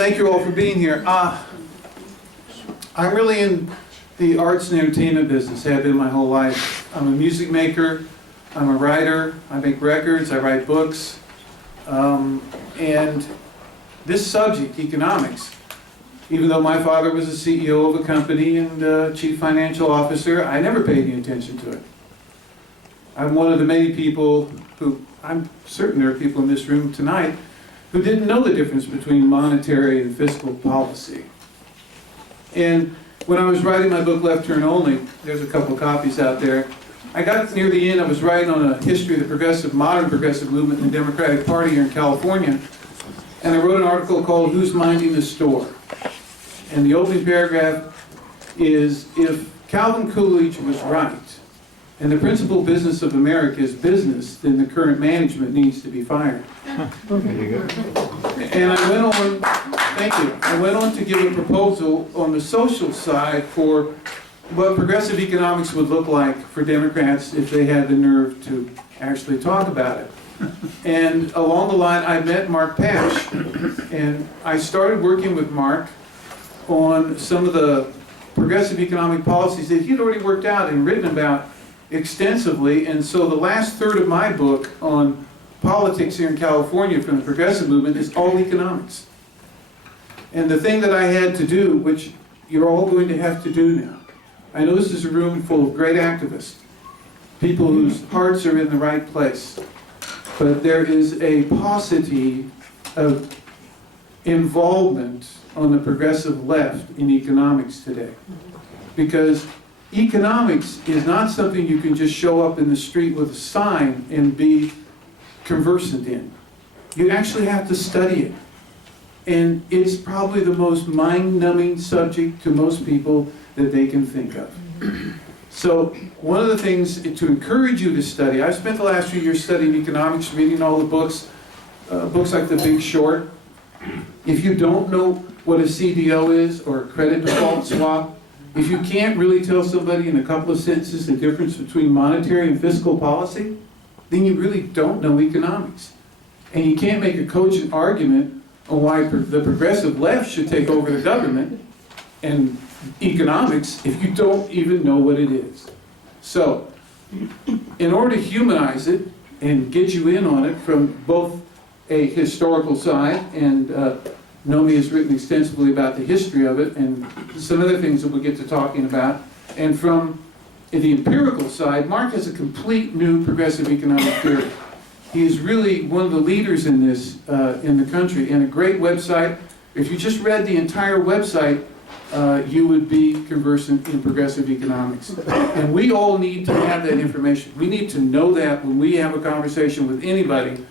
Thank you all for being here. I'm really in the arts and entertainment business, have been my whole life. I'm a music maker, I'm a writer, I make records, I write books. And this subject, economics, even though my father was the CEO of a company and chief financial officer, I never paid any attention to it. I'm one of the many people who, I'm certain there are people in this room tonight, who didn't know the difference between monetary and fiscal policy. And when I was writing my book, Left Turn Only, there's a couple copies out there, I got near the end, I was writing on a history of the modern progressive movement in the Democratic Party here in California, and I wrote an article called Who's Minding the Store? And the opening paragraph is, if Calvin Coolidge was right, and the principal business of America is business, then the current management needs to be fired. There you go. And I went on, thank you, I went on to give a proposal on the social side for what progressive economics would look like for Democrats if they had the nerve to actually talk about it. And along the line, I met Mark Pash, and I started working with Mark on some of the progressive economic policies that he'd already worked out and written about extensively. And so the last third of my book on politics here in California from the progressive movement is all economics. And the thing that I had to do, which you're all going to have to do now, I know this is a room full of great activists, people whose hearts are in the right place, but there is a paucity of involvement on the progressive left in economics today. Because economics is not something you can just show up in the street with a sign and be conversant in. You actually have to study it. And it's probably the most mind-numbing subject to most people that they can think of. So one of the things to encourage you to study, I've spent the last few years studying economics, reading all the books, books like The Big Short. If you don't know what a CDO is, or a credit default swap, if you can't really tell somebody in a couple of sentences the difference between monetary and fiscal policy, then you really don't know economics. And you can't make a cogent argument on why the progressive left should take over the government and economics if you don't even know what it is. So, in order to humanize it and get you in on it from both a historical side, and Nomi has written extensively about the history of it and some other things that we'll get to talking about, and from the empirical side, Mark has a complete new progressive economic theory. He is really one of the leaders in this in the country, and a great website. If you just read the entire website, you would be conversant in progressive economics. And we all need to have that information. We need to know that when we have a conversation with anybody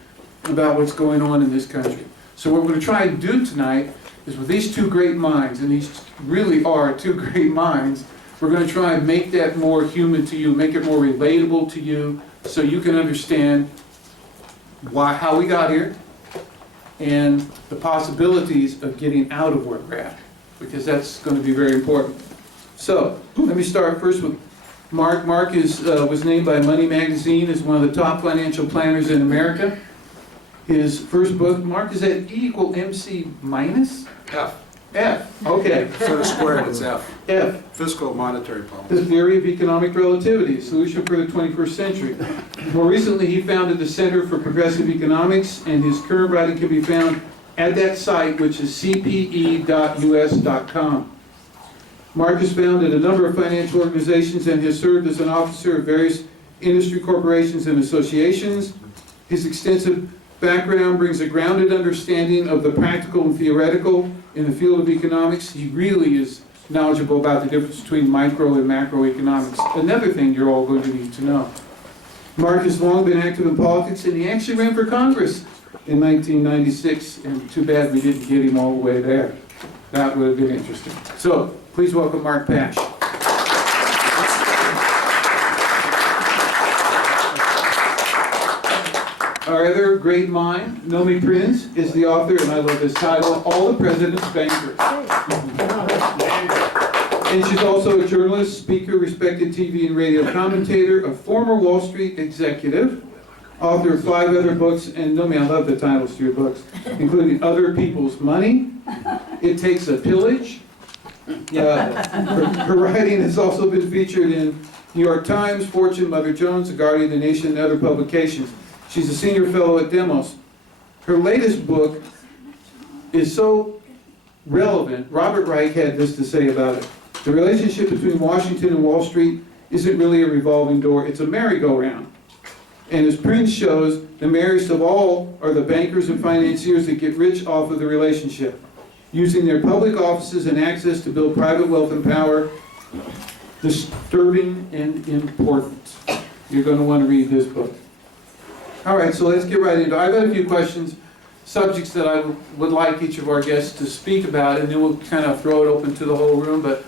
about what's going on in this country. So what we're going to try to do tonight is, with these two great minds, and these really are two great minds, we're going to try and make that more human to you, make it more relatable to you, so you can understand how we got here and the possibilities of getting out of where we're at, because that's going to be very important. So let me start first with Mark. Mark was named by Money Magazine as one of the top financial planners in America. His first book, Mark, is that E equal MC minus? F. F, okay. Instead of squared, it's F. F. Fiscal monetary policy. The Theory of Economic Relativity, Solution for the 21st Century. More recently, he founded the Center for Progressive Economics, and his current writing can be found at that site, which is cpe.us.com. Mark has founded a number of financial organizations and has served as an officer of various industry corporations and associations. His extensive background brings a grounded understanding of the practical and theoretical in the field of economics. He really is knowledgeable about the difference between micro and macroeconomics. Another thing you're all going to need to know. Mark has long been active in politics, and he actually ran for Congress in 1996, and too bad we didn't get him all the way there. That would have been interesting. So, please welcome Mark Pash. Our other great mind, Nomi Prins, is the author, and I love this title, All the President's Bankers. And she's also a journalist, speaker, respected TV and radio commentator, a former Wall Street executive, author of 5 other books, and Nomi, I love the titles to your books, including Other People's Money, It Takes a Pillage. Her writing has also been featured in New York Times, Fortune, Mother Jones, The Guardian, The Nation, and other publications. She's a senior fellow at Demos. Her latest book is so relevant. Robert Reich had this to say about it. The relationship between Washington and Wall Street isn't really a revolving door, it's a merry-go-round. And as Prins shows, the merriest of all are the bankers and financiers that get rich off of the relationship, using their public offices and access to build private wealth and power. Disturbing and important. You're going to want to read this book. All right, so let's get right into it. I've got a few questions, subjects that I would like each of our guests to speak about, and then we'll kind of throw it open to the whole room. But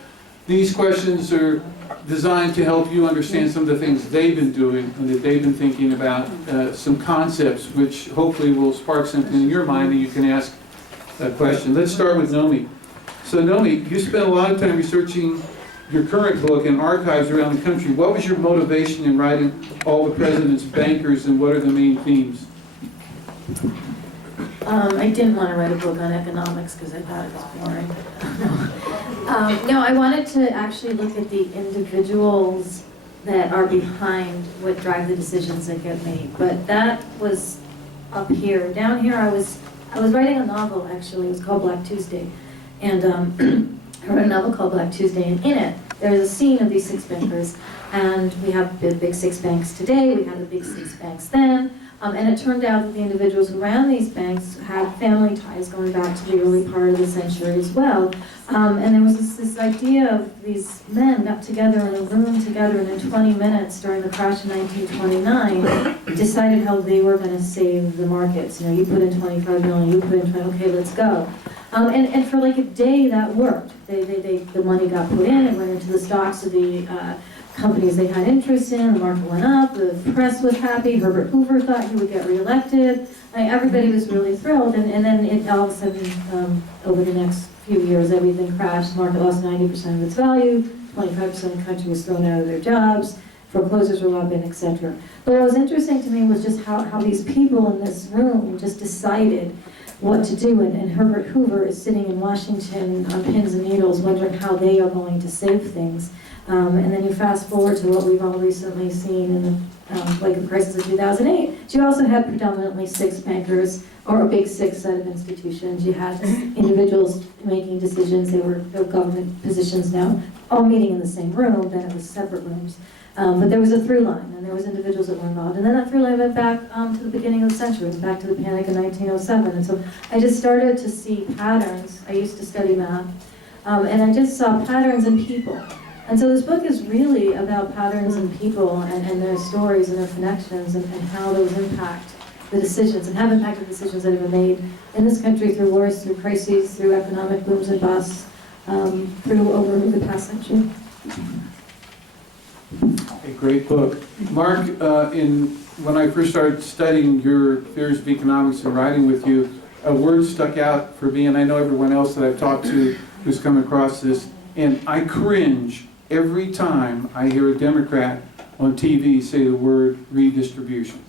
these questions are designed to help you understand some of the things they've been doing and that they've been thinking about, some concepts which hopefully will spark something in your mind and you can ask that question. Let's start with Nomi. So Nomi, you spent a lot of time researching your current book in archives around the country. What was your motivation in writing All the President's Bankers, and what are the main themes? I didn't want to write a book on economics because I thought it was boring. No, I wanted to actually look at the individuals that are behind what drive the decisions that get made. But that was up here. Down here, I was writing a novel, actually. It was called Black Tuesday. And I wrote a novel called Black Tuesday, and in it, there was a scene of these 6 bankers. And we have the big 6 banks today, we had the big 6 banks then. And it turned out that the individuals who ran these banks had family ties going back to the early part of the century as well. And there was this idea of these men got together in a room together, and in 20 minutes during the crash in 1929, decided how they were going to save the markets. You know, you put in 25 million, you put in 20, okay, let's go. And for like a day that worked. The money got put in, it went into the stocks of the companies they had interest in, the market went up, the press was happy, Herbert Hoover thought he would get reelected. Everybody was really thrilled, and then all of a sudden, over the next few years, everything crashed, the market lost 90% of its value, 25% of the country was thrown out of their jobs, foreclosures were up in, etc. But what was interesting to me was just how these people in this room just decided what to do, and Herbert Hoover is sitting in Washington on pins and needles wondering how they are going to save things. And then you fast forward to what we've all recently seen in the crisis of 2008. You also had predominantly 6 bankers, or a big 6 set of institutions. You had individuals making decisions, they were government positions now, all meeting in the same room, then it was separate rooms. But there was a through line, and there was individuals that were involved. And then that through line went back to the beginning of the century, back to the panic in 1907. And so I just started to see patterns. I used to study math, and I just saw patterns in people. And so this book is really about patterns in people and their stories and their connections and how those impact the decisions and have impacted decisions that have been made in this country through wars, through crises, through economic booms and busts, through over the past century. A great book. Mark, when I first started studying your theories of economics and writing with you, a word stuck out for me, and I know everyone else that I've talked to who's come across this, and I cringe every time I hear a Democrat on TV say the word redistribution.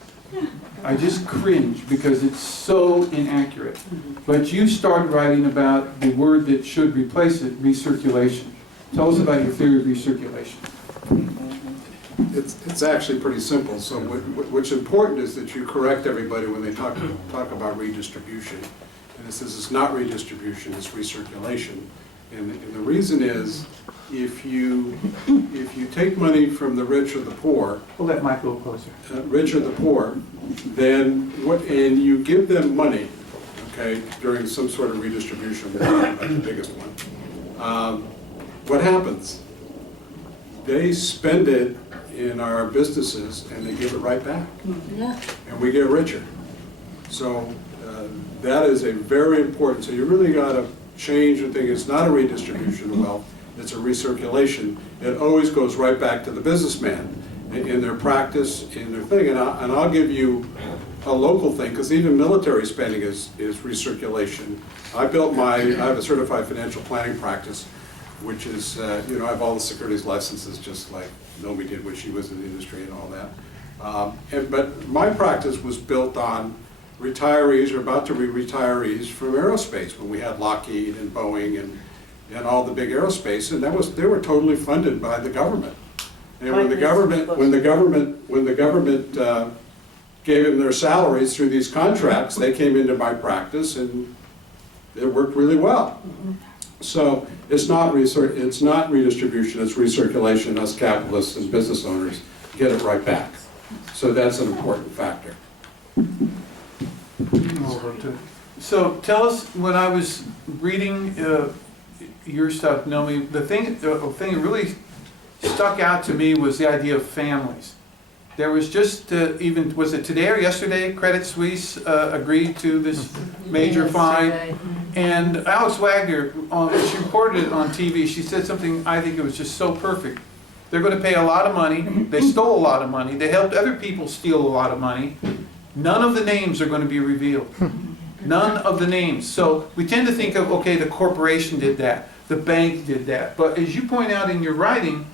I just cringe because it's so inaccurate. But you started writing about the word that should replace it, recirculation. Tell us about your theory of recirculation. It's actually pretty simple. So what's important is that you correct everybody when they talk about redistribution. And it says it's not redistribution, it's recirculation. And the reason is, if you take money from the rich or the poor, Pull that mic a little closer. Rich or the poor, then and you give them money, okay, during some sort of redistribution, like the biggest one, what happens? They spend it in our businesses and they give it right back. Yeah. And we get richer. So that is a very important, so you really got to change and think it's not a redistribution of wealth, it's a recirculation. It always goes right back to the businessman in their practice, in their thing. And I'll give you a local thing, because even military spending is recirculation. I have a certified financial planning practice, which is, I have all the securities licenses just like Nomi did when she was in the industry and all that. But my practice was built on retirees or about to be retirees from aerospace, when we had Lockheed and Boeing and all the big aerospace, and they were totally funded by the government. And when the government gave them their salaries through these contracts, they came into my practice and it worked really well. So it's not redistribution, it's recirculation. Us capitalists and business owners get it right back. So that's an important factor. So tell us, when I was reading your stuff, Nomi, the thing that really stuck out to me was the idea of families. There was just was it today or yesterday, Credit Suisse agreed to this major fine. And Alex Wagner, she reported it on TV, she said something, I think it was just so perfect. They're going to pay a lot of money, they stole a lot of money, they helped other people steal a lot of money. None of the names are going to be revealed. None of the names. So we tend to think of, okay, the corporation did that, the bank did that. But as you point out in your writing,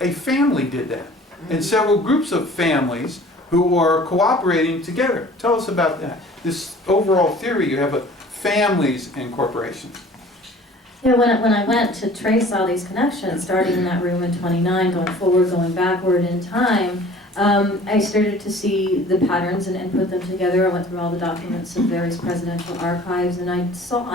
a family did that. And several groups of families who are cooperating together. Tell us about that. This overall theory you have of families and corporations. Yeah, when I went to trace all these connections, starting in that room in 29, going forward, going backward in time, I started to see the patterns and put them together. I went through all the documents of various presidential archives, and I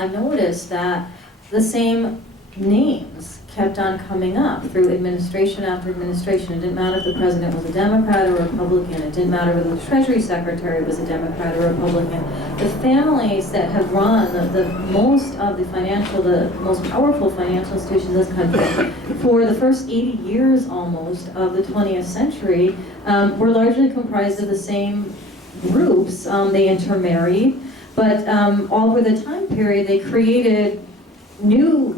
noticed that the same names kept on coming up through administration after administration. It didn't matter if the president was a Democrat or Republican. It didn't matter whether the Treasury Secretary was a Democrat or Republican. The families that have run the most powerful financial institutions in this country for the first 80 years almost of the 20th century were largely comprised of the same groups. They intermarried, but over the time period they created new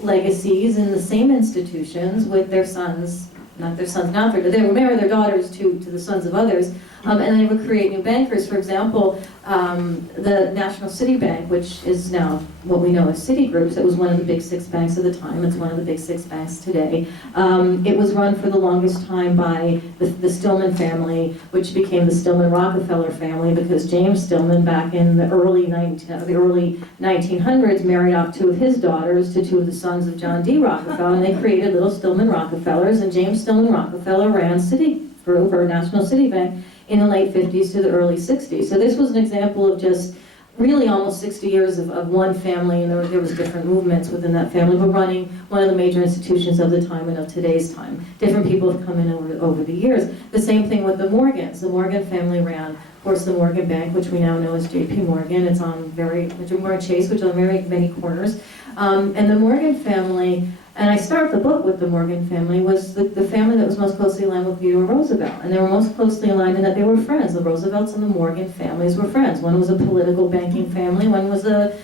legacies in the same institutions with their sons, they would marry their daughters to the sons of others, and they would create new bankers. For example, the National City Bank, which is now what we know as Citigroup, it was one of the big six banks of the time, it's one of the big six banks today. It was run for the longest time by the Stillman family, which became the Stillman-Rockefeller family, because James Stillman, back in the early 1900s, married off two of his daughters to two of the sons of John D. Rockefeller, and they created little Stillman-Rockefellers, and James Stillman-Rockefeller ran Citigroup, or National City Bank, in the late 50s to the early 60s. So this was an example of just really almost 60 years of one family, and there was different movements within that family, but running one of the major institutions of the time and of today's time. Different people have come in over the years. The same thing with the Morgans. The Morgan family ran, of course, the Morgan Bank, which we now know as J.P. Morgan. It's on Morgan Chase, which is on very many corners. And the Morgan family, and I start the book with the Morgan family, was the family that was most closely aligned with Theodore Roosevelt. And they were most closely aligned in that they were friends. The Roosevelts and the Morgan families were friends. One was a political banking family, one was a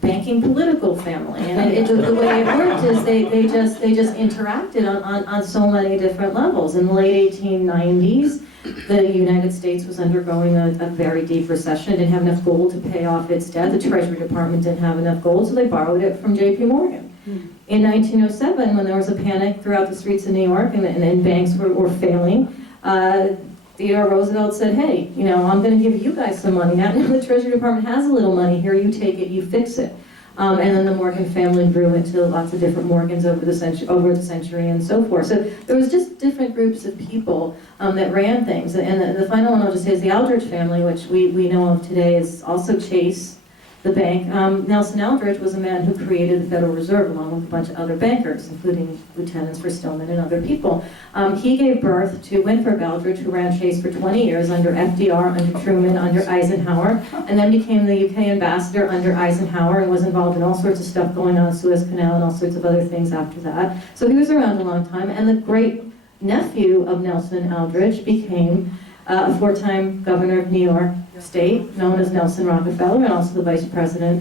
banking political family. And the way it worked is they just interacted on so many different levels. In the late 1890s, the United States was undergoing a very deep recession. It didn't have enough gold to pay off its debt. The Treasury Department didn't have enough gold, so they borrowed it from J.P. Morgan. In 1907, when there was a panic throughout the streets of New York and banks were failing, Theodore Roosevelt said, hey, I'm going to give you guys some money. Now the Treasury Department has a little money. Here, you take it, you fix it. And then the Morgan family grew into lots of different Morgans over the century and so forth. So there was just different groups of people that ran things. And the final one I'll just say is the Aldrich family, which we know of today is also Chase, the bank. Nelson Aldrich was a man who created the Federal Reserve along with a bunch of other bankers, including lieutenants for Stillman and other people. He gave birth to Winthrop Aldrich, who ran Chase for 20 years under FDR, under Truman, under Eisenhower, and then became the UK ambassador under Eisenhower and was involved in all sorts of stuff going on, Suez Canal and all sorts of other things after that. So he was around a long time, and the great nephew of Nelson Aldrich became a four-time governor of New York State, known as Nelson Rockefeller, and also the vice president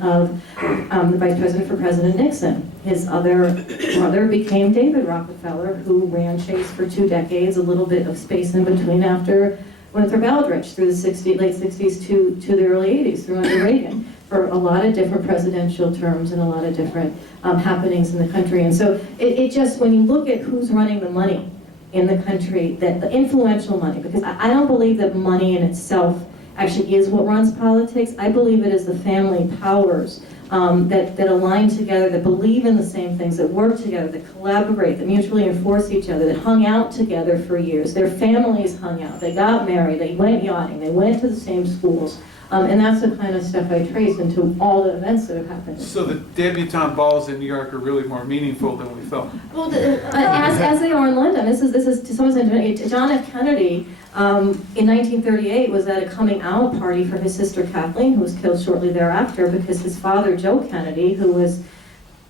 for President Nixon. His other brother became David Rockefeller, who ran Chase for 2 decades, a little bit of space in between after Winthrop Aldrich through the late 60s to the early 80s, through under Reagan, for a lot of different presidential terms and a lot of different happenings in the country. And so it just, when you look at who's running the money in the country, that the influential money, because I don't believe that money in itself actually is what runs politics. I believe it is the family powers that align together, that believe in the same things, that work together, that collaborate, that mutually enforce each other, that hung out together for years. Their families hung out, they got married, they went yachting, they went to the same schools. And that's the kind of stuff I trace into all the events that have happened. So the debutante balls in New York are really more meaningful than we thought. Well, as they are in London. This is to some extent, John F. Kennedy in 1938 was at a coming out party for his sister Kathleen, who was killed shortly thereafter because his father, Joe Kennedy, who was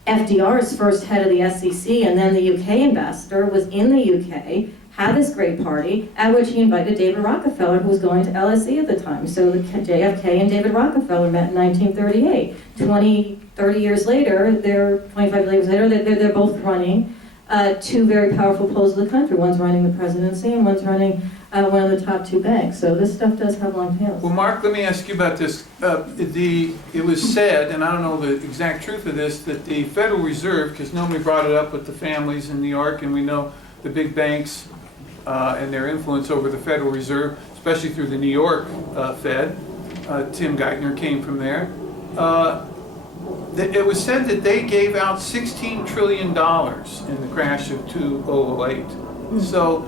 FDR's first head of the SEC and then the UK ambassador, was in the UK, had this great party, at which he invited David Rockefeller, who was going to LSE at the time. So JFK and David Rockefeller met in 1938. 30 years later, 25 years later, they're both running two very powerful poles of the country. One's running the presidency and one's running one of the top two banks. So this stuff does have long tails. Well, Mark, let me ask you about this. It was said, and I don't know the exact truth of this, that the Federal Reserve, because Nomi brought it up with the families in New York, and we know the big banks and their influence over the Federal Reserve, especially through the New York Fed. Tim Geithner came from there. It was said that they gave out $16 trillion in the crash of 2008. So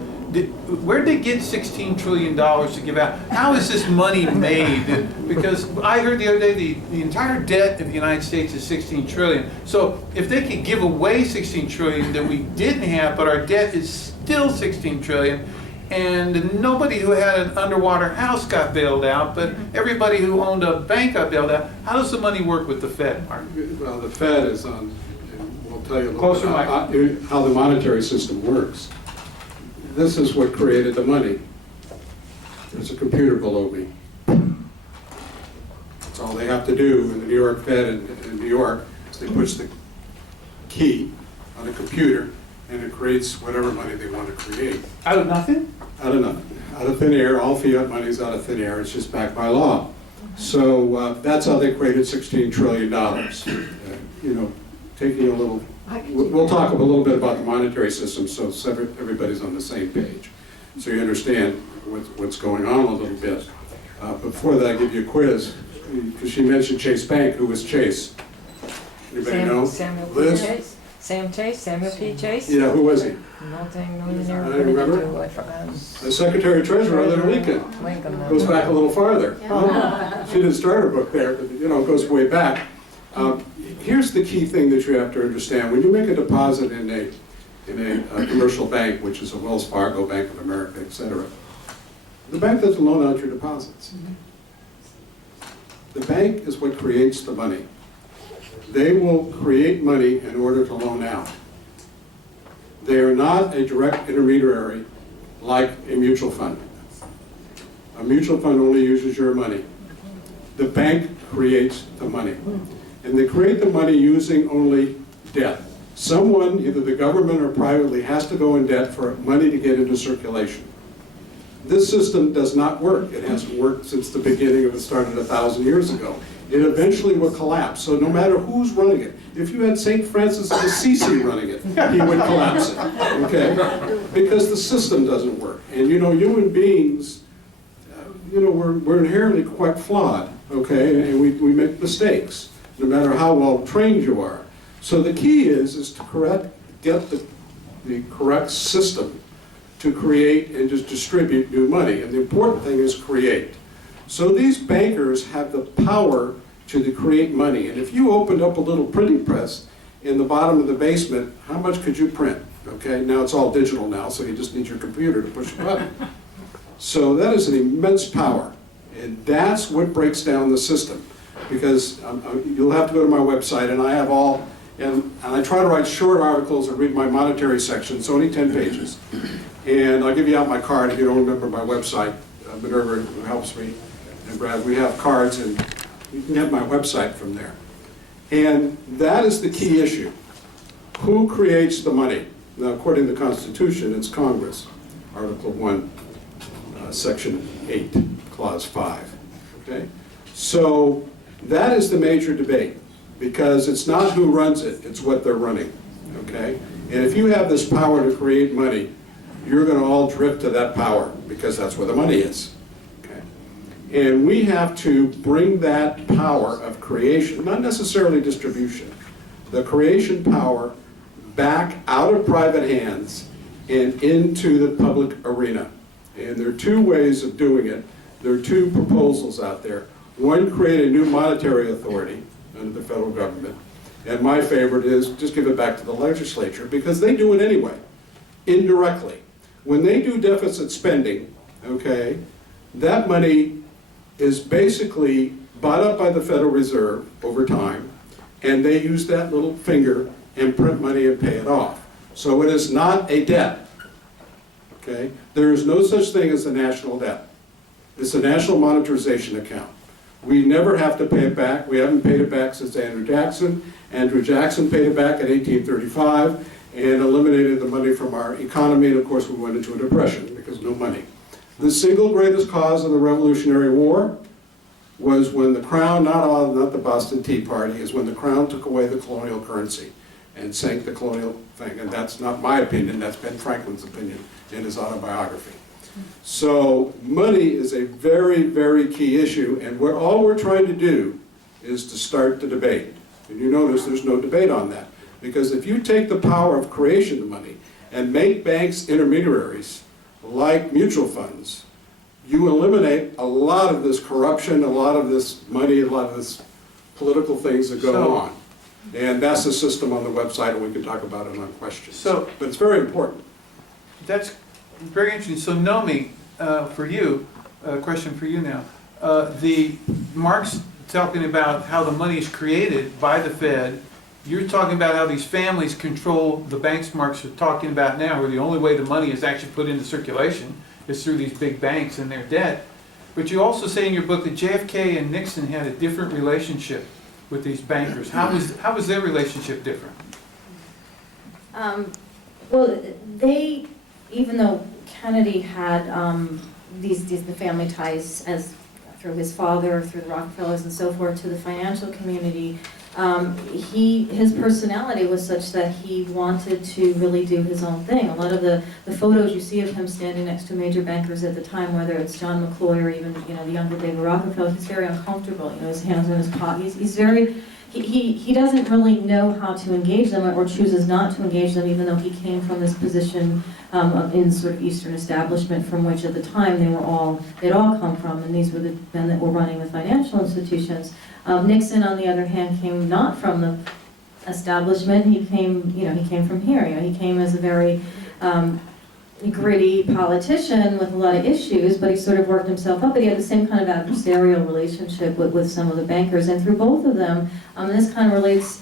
where'd they get $16 trillion to give out? How is this money made? Because I heard the other day the entire debt of the United States is $16 trillion. So if they could give away $16 trillion that we didn't have, but our debt is still $16 trillion, and nobody who had an underwater house got bailed out, but everybody who owned a bank got bailed out. How does the money work with the Fed, Mark? Well, the Fed is on, and we'll tell you a little Closer, bit how the monetary system works. This is what created the money. There's a computer below me. That's all they have to do in the New York Fed in New York is they push the key on a computer and it creates whatever money they want to create. Out of nothing? Out of nothing. Out of thin air. All fiat money is out of thin air. It's just backed by law. So that's how they created $16 trillion. You know, taking a little, we'll talk a little bit about the monetary system so everybody's on the same page. So you understand what's going on a little bit. Before that, I'll give you a quiz, because she mentioned Chase Bank. Who was Chase? Anybody know? Samuel P. Liz? Chase. Sam Chase, Samuel P. Chase. Yeah, who was he? Multi-millionaire. I remember. The Secretary Treasurer under Lincoln. Goes back a little farther. She didn't start her book there, but you know, it goes way back. Here's the key thing that you have to understand. When you make a deposit in a commercial bank, which is a Wells Fargo, Bank of America, etc., the bank doesn't loan out your deposits. The bank is what creates the money. They will create money in order to loan out. They are not a direct intermediary like a mutual fund. A mutual fund only uses your money. The bank creates the money. And they create the money using only debt. Someone, either the government or privately, has to go in debt for money to get into circulation. This system does not work. It hasn't worked since the beginning of it started 1,000 years ago. It eventually will collapse. So no matter who's running it, if you had St. Francis of Assisi running it, he would collapse it, okay? Because the system doesn't work. And you know, human beings, you know, we're inherently quite flawed, okay? And we make mistakes, no matter how well trained you are. So the key is to get the correct system to create and just distribute new money. And the important thing is create. So these bankers have the power to create money. And if you opened up a little printing press in the bottom of the basement, how much could you print? Okay, now it's all digital now, so you just need your computer to push a button. So that is an immense power. And that's what breaks down the system. Because you'll have to go to my website, and I have all, and I try to write short articles and read my monetary section. It's only 10 pages. And I'll give you out my card if you don't remember my website. Minerva, who helps me, and Brad, we have cards, and you can get my website from there. And that is the key issue. Who creates the money? Now, according to the Constitution, it's Congress. Article 1, Section 8, Clause 5. Okay? So that is the major debate, because it's not who runs it, it's what they're running. Okay? And if you have this power to create money, you're going to all drift to that power because that's where the money is. Okay? And we have to bring that power of creation, not necessarily distribution, the creation power back out of private hands and into the public arena. And there are two ways of doing it. There are two proposals out there. One, create a new monetary authority under the federal government. And my favorite is just give it back to the legislature because they do it anyway, indirectly. When they do deficit spending, okay, that money is basically bought up by the Federal Reserve over time, and they use that little finger and print money and pay it off. So it is not a debt, okay? There is no such thing as a national debt. It's a national monetization account. We never have to pay it back. We haven't paid it back since Andrew Jackson. Andrew Jackson paid it back in 1835 and eliminated the money from our economy, and of course we went into a depression because no money. The single greatest cause of the Revolutionary War was when the Crown, not the Boston Tea Party, is when the Crown took away the colonial currency and sank the colonial thing. And that's not my opinion, that's Ben Franklin's opinion in his autobiography. So money is a very, very key issue, and all we're trying to do is to start the debate. And you notice there's no debate on that. Because if you take the power of creation of money and make banks intermediaries like mutual funds, you eliminate a lot of this corruption, a lot of this money, a lot of this political things that go on. And that's the system on the website, and we can talk about it on questions. But it's very important. That's very interesting. So Nomi, for you, a question for you now. The Mark's talking about how the money is created by the Fed. You're talking about how these families control the banks Mark's are talking about now, where the only way the money is actually put into circulation is through these big banks and their debt. But you also say in your book that JFK and Nixon had a different relationship with these bankers. How was their relationship different? Well, they, even though Kennedy had the family ties as through his father, through the Rockefellers and so forth, to the financial community, his personality was such that he wanted to really do his own thing. A lot of the photos you see of him standing next to major bankers at the time, whether it's John McCloy or even the younger David Rockefeller, he's very uncomfortable. His hands in his pocket. He's very. He doesn't really know how to engage them, or chooses not to engage them, even though he came from this position in sort of Eastern establishment, from which at the time they'd all come from, and these were the men that were running the financial institutions. Nixon, on the other hand, came not from the establishment. He came from here. He came as a very gritty politician with a lot of issues, but he sort of worked himself up. But he had the same kind of adversarial relationship with some of the bankers, and through both of them, and this kind of relates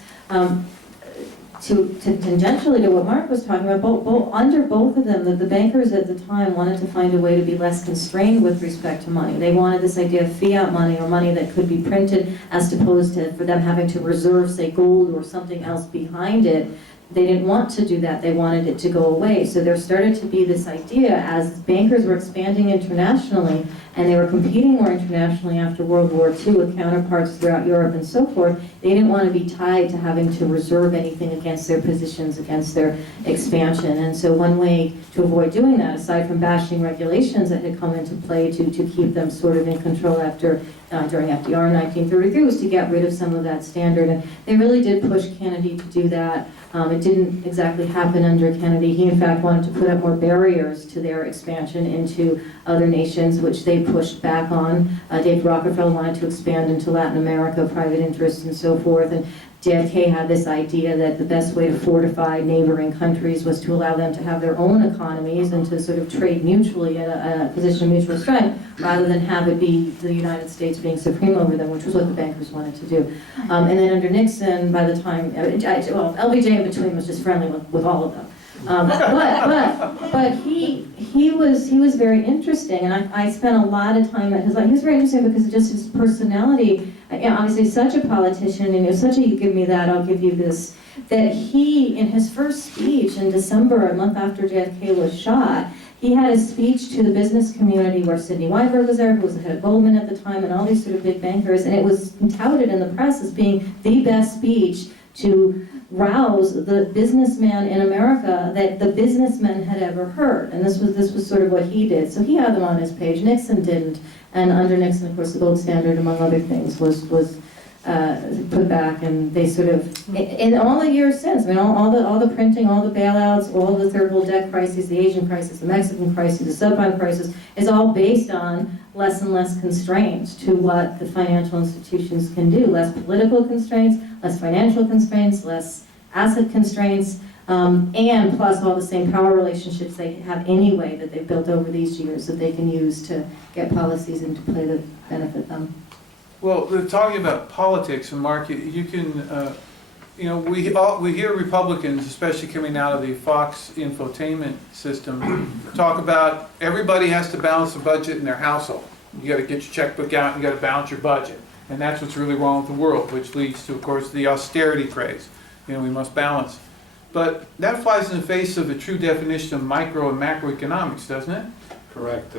to tangentially to what Mark was talking about. Under both of them, the bankers at the time wanted to find a way to be less constrained with respect to money. They wanted this idea of fiat money, or money that could be printed, as opposed to for them having to reserve, say, gold or something else behind it. They didn't want to do that. They wanted it to go away. So there started to be this idea, as bankers were expanding internationally, and they were competing more internationally after World War II with counterparts throughout Europe and so forth. They didn't want to be tied to having to reserve anything against their positions, against their expansion. And so one way to avoid doing that, aside from bashing regulations that had come into play to keep them sort of in control during FDR in 1933, was to get rid of some of that standard. And they really did push Kennedy to do that. It didn't exactly happen under Kennedy. He, in fact, wanted to put up more barriers to their expansion into other nations, which they pushed back on. David Rockefeller wanted to expand into Latin America, private interests and so forth. And JFK had this idea that the best way to fortify neighboring countries was to allow them to have their own economies and to sort of trade mutually at a position of mutual strength, rather than have it be the United States being supreme over them, which was what the bankers wanted to do. And then under Nixon, by the time, LBJ in between was just friendly with all of them. But he was very interesting, and I spent a lot of time at his life. He was very interesting because of just his personality. Obviously, such a politician, and such a "you give me that, I'll give you this." That he, in his first speech in December, a month after JFK was shot, he had a speech to the business community where Sidney Weinberg was there, who was the head of Goldman at the time, and all these sort of big bankers, and it was touted in the press as being the best speech to rouse the businessman in America that the businessmen had ever heard. And this was sort of what he did. So he had them on his page. Nixon didn't. And under Nixon, of course, the gold standard, among other things, was put back, and they sort of, in all the years since, I mean, all the printing, all the bailouts, all the third world debt crises, the Asian crisis, the Mexican crisis, the subprime crisis, is all based on less and less constraints to what the financial institutions can do. Less political constraints, less financial constraints, less asset constraints, and plus all the same power relationships they have anyway that they've built over these years that they can use to get policies into play that benefit them. Well, talking about politics, and Mark, you can, you know, we hear Republicans, especially coming out of the Fox infotainment system, talk about everybody has to balance the budget in their household. You got to get your checkbook out, you got to balance your budget. And that's what's really wrong with the world, which leads to, of course, the austerity craze. You know, we must balance. But that flies in the face of a true definition of micro and macroeconomics, doesn't it? Correct.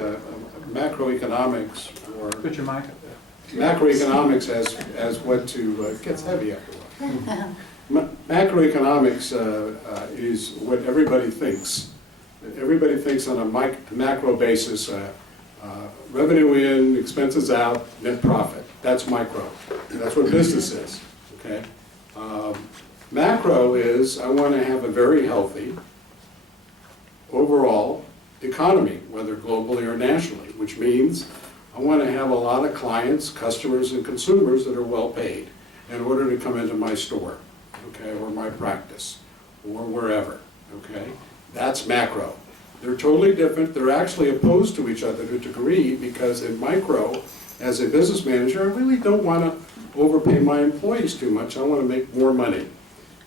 Macroeconomics, or Put your mic up there. macroeconomics as what to, it gets heavy after a while. Macroeconomics is what everybody thinks. Everybody thinks on a macro basis, revenue in, expenses out, net profit. That's micro. That's what business is, okay? Macro is, I want to have a very healthy overall economy, whether globally or nationally, which means I want to have a lot of clients, customers, and consumers that are well paid in order to come into my store, okay, or my practice, or wherever, okay? That's macro. They're totally different. They're actually opposed to each other to a degree, because in micro, as a business manager, I really don't want to overpay my employees too much. I want to make more money.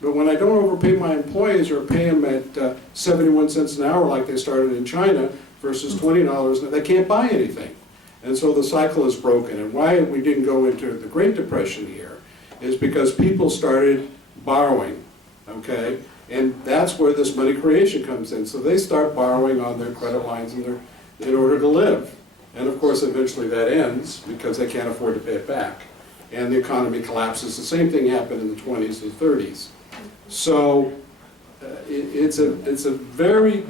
But when I don't overpay my employees or pay them at 71 cents an hour like they started in China versus $20, they can't buy anything. And so the cycle is broken. And why we didn't go into the Great Depression here is because people started borrowing, okay? And that's where this money creation comes in. So they start borrowing on their credit lines in order to live. And of course, eventually that ends because they can't afford to pay it back. And the economy collapses. The same thing happened in the 20s and 30s. So it's a very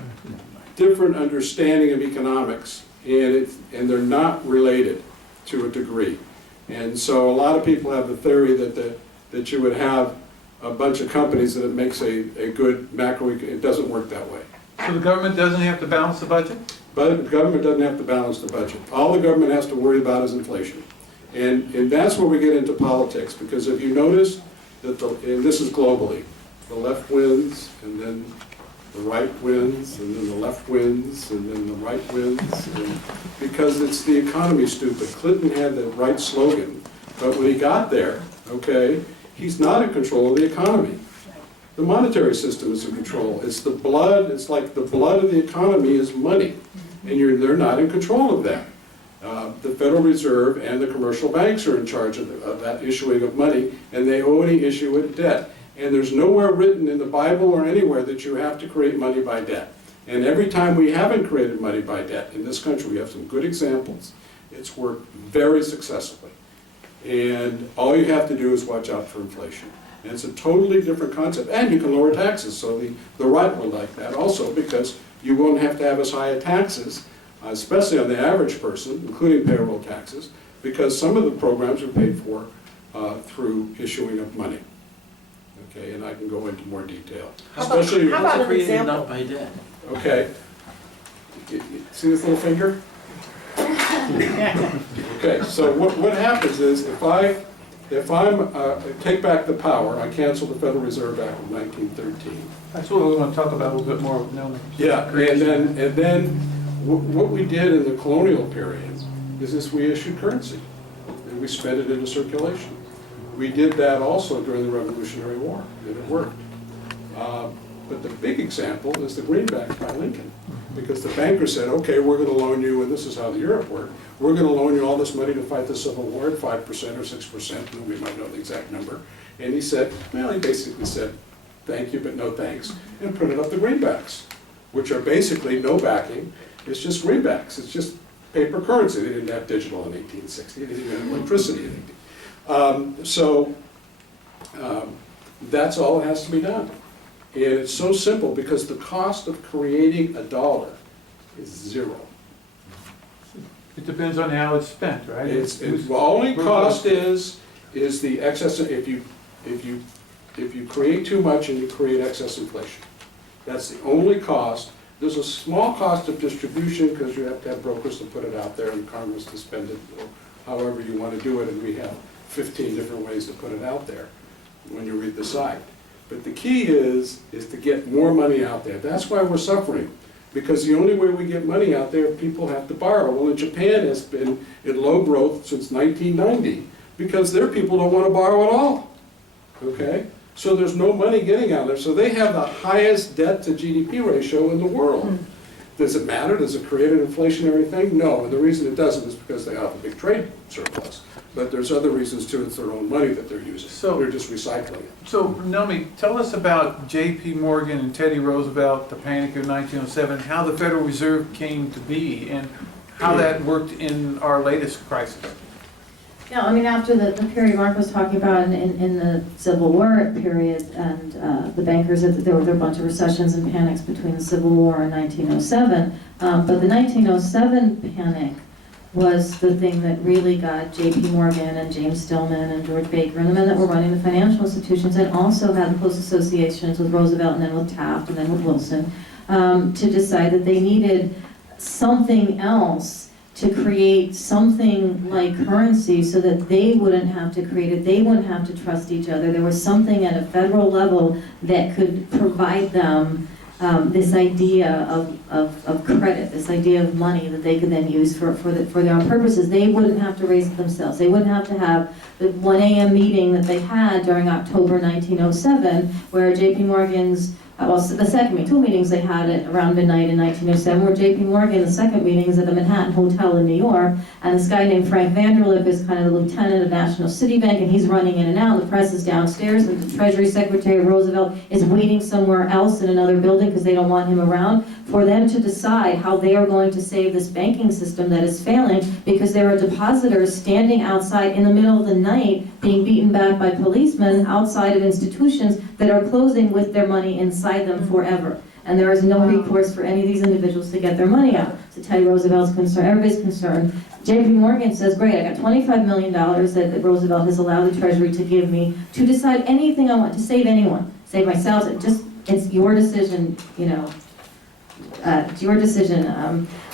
different understanding of economics, and they're not related to a degree. And so a lot of people have the theory that you would have a bunch of companies that it makes a good macro. It doesn't work that way. So the government doesn't have to balance the budget? But the government doesn't have to balance the budget. All the government has to worry about is inflation. And that's where we get into politics, because if you notice that, and this is globally, the left wins, and then the right wins, and then the left wins, and then the right wins, and because it's the economy stupid. Clinton had the right slogan, but when he got there, okay, he's not in control of the economy. The monetary system is in control. It's the blood, it's like the blood of the economy is money, and they're not in control of that. The Federal Reserve and the commercial banks are in charge of that issuing of money, and they only issue it debt. And there's nowhere written in the Bible or anywhere that you have to create money by debt. And every time we haven't created money by debt in this country, we have some good examples. It's worked very successfully. And all you have to do is watch out for inflation. And it's a totally different concept. And you can lower taxes, so the right will like that also, because you won't have to have as high taxes, especially on the average person, including payroll taxes, because some of the programs are paid for through issuing of money. Okay, and I can go into more detail. Especially, how about an created example? not by debt. okay. See this little finger? Okay, so what happens is if I'm take back the power, I cancel the Federal Reserve Act of 1913. That's what we want to talk about a little bit more with Nomi. Yeah, and then what we did in the colonial period is this: we issued currency and we spent it into circulation. We did that also during the Revolutionary War, and it worked. But the big example is the greenbacks by Lincoln, because the banker said, okay, we're going to loan you, and this is how the Europe worked, we're going to loan you all this money to fight the Civil War at 5% or 6%, nobody might know the exact number. And he said, well, he basically said, thank you, but no thanks, and printed up the greenbacks, which are basically no backing. It's just greenbacks. It's just paper currency. They didn't have digital in 1860. They didn't have electricity in 1860. That's all that has to be done. And it's so simple because the cost of creating a dollar is zero. It depends on how it's spent, right? The only cost is the excess, if you create too much and you create excess inflation. That's the only cost. There's a small cost of distribution because you have to have brokers to put it out there and Congress to spend it, or however you want to do it, and we have 15 different ways to put it out there when you read the site. But the key is to get more money out there. That's why we're suffering. Because the only way we get money out there, people have to borrow. Well, Japan has been in low growth since 1990 because their people don't want to borrow at all. Okay? So there's no money getting out there. So they have the highest debt to GDP ratio in the world. Does it matter? Does it create an inflationary thing? No. And the reason it doesn't is because they have a big trade surplus. But there's other reasons too. It's their own money that they're using. So they're just recycling it. So, Nomi, tell us about J.P. Morgan and Teddy Roosevelt, the Panic of 1907, how the Federal Reserve came to be, and how that worked in our latest crisis. Yeah, I mean, after the period Mark was talking about in the Civil War period, and the bankers, there were a bunch of recessions and panics between the Civil War and 1907, but the 1907 panic was the thing that really got J.P. Morgan and James Stillman and George Baker and the men that were running the financial institutions, and also had close associations with Roosevelt and then with Taft and then with Wilson, to decide that they needed something else to create something like currency so that they wouldn't have to create it, they wouldn't have to trust each other. There was something at a federal level that could provide them this idea of credit, this idea of money that they could then use for their own purposes. They wouldn't have to raise it themselves. They wouldn't have to have the 1 a.m. meeting that they had during October 1907, where J.P. Morgan's, the second meeting, 2 meetings they had at around midnight in 1907, where J.P. Morgan, the second meeting is at the Manhattan Hotel in New York, and this guy named Frank Vanderlip is kind of the lieutenant of National City Bank, and he's running in and out. The press is downstairs, and the Treasury Secretary Roosevelt is waiting somewhere else in another building because they don't want him around, for them to decide how they are going to save this banking system that is failing, because there are depositors standing outside in the middle of the night being beaten back by policemen outside of institutions that are closing with their money inside them forever. And there is no recourse for any of these individuals to get their money out. So Teddy Roosevelt's concerned, everybody's concerned. J.P. Morgan says, great, I got $25 million that Roosevelt has allowed the Treasury to give me to decide anything I want, to save anyone, save myself, it's your decision, it's your decision.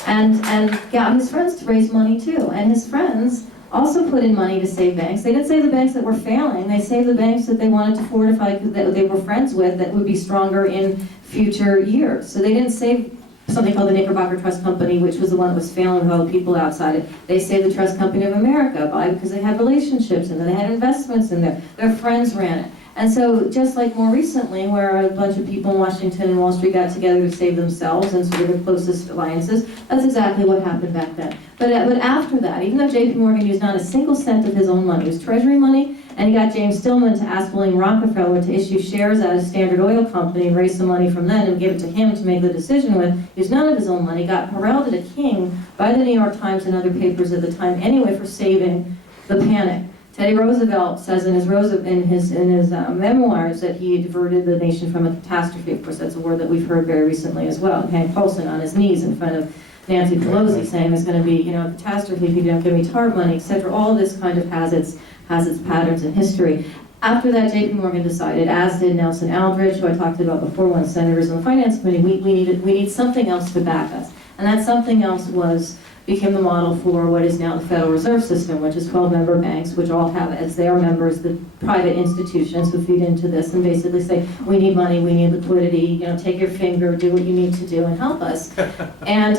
And got his friends to raise money too. And his friends also put in money to save banks. They didn't save the banks that were failing. They saved the banks that they wanted to fortify, that they were friends with, that would be stronger in future years. So they didn't save something called the Knickerbocker Trust Company, which was the one that was failing with all the people outside it. They saved the Trust Company of America because they had relationships in there, they had investments in there, their friends ran it. And so just like more recently, where a bunch of people in Washington and Wall Street got together to save themselves and sort of the closest alliances, that's exactly what happened back then. But after that, even though J.P. Morgan used not a single cent of his own money, it was Treasury money, and he got James Stillman to ask William Rockefeller to issue shares out of Standard Oil Company and raise some money from them and give it to him to make the decision with, used none of his own money, got heralded a king by the New York Times and other papers at the time anyway for saving the panic. Teddy Roosevelt says in his memoirs that he diverted the nation from a catastrophe. Of course, that's a word that we've heard very recently as well. Hank Paulson on his knees in front of Nancy Pelosi saying there's going to be, a catastrophe if you don't give me TARP money, etc. All of this kind of has its patterns in history. After that, J.P. Morgan decided, as did Nelson Aldrich, who I talked about before, one of the senators on the Finance Committee, we need something else to back us. And that something else became the model for what is now the Federal Reserve System, which is 12 member banks, which all have as their members the private institutions who feed into this and basically say, we need money, we need liquidity, take your finger, do what you need to do and help us. And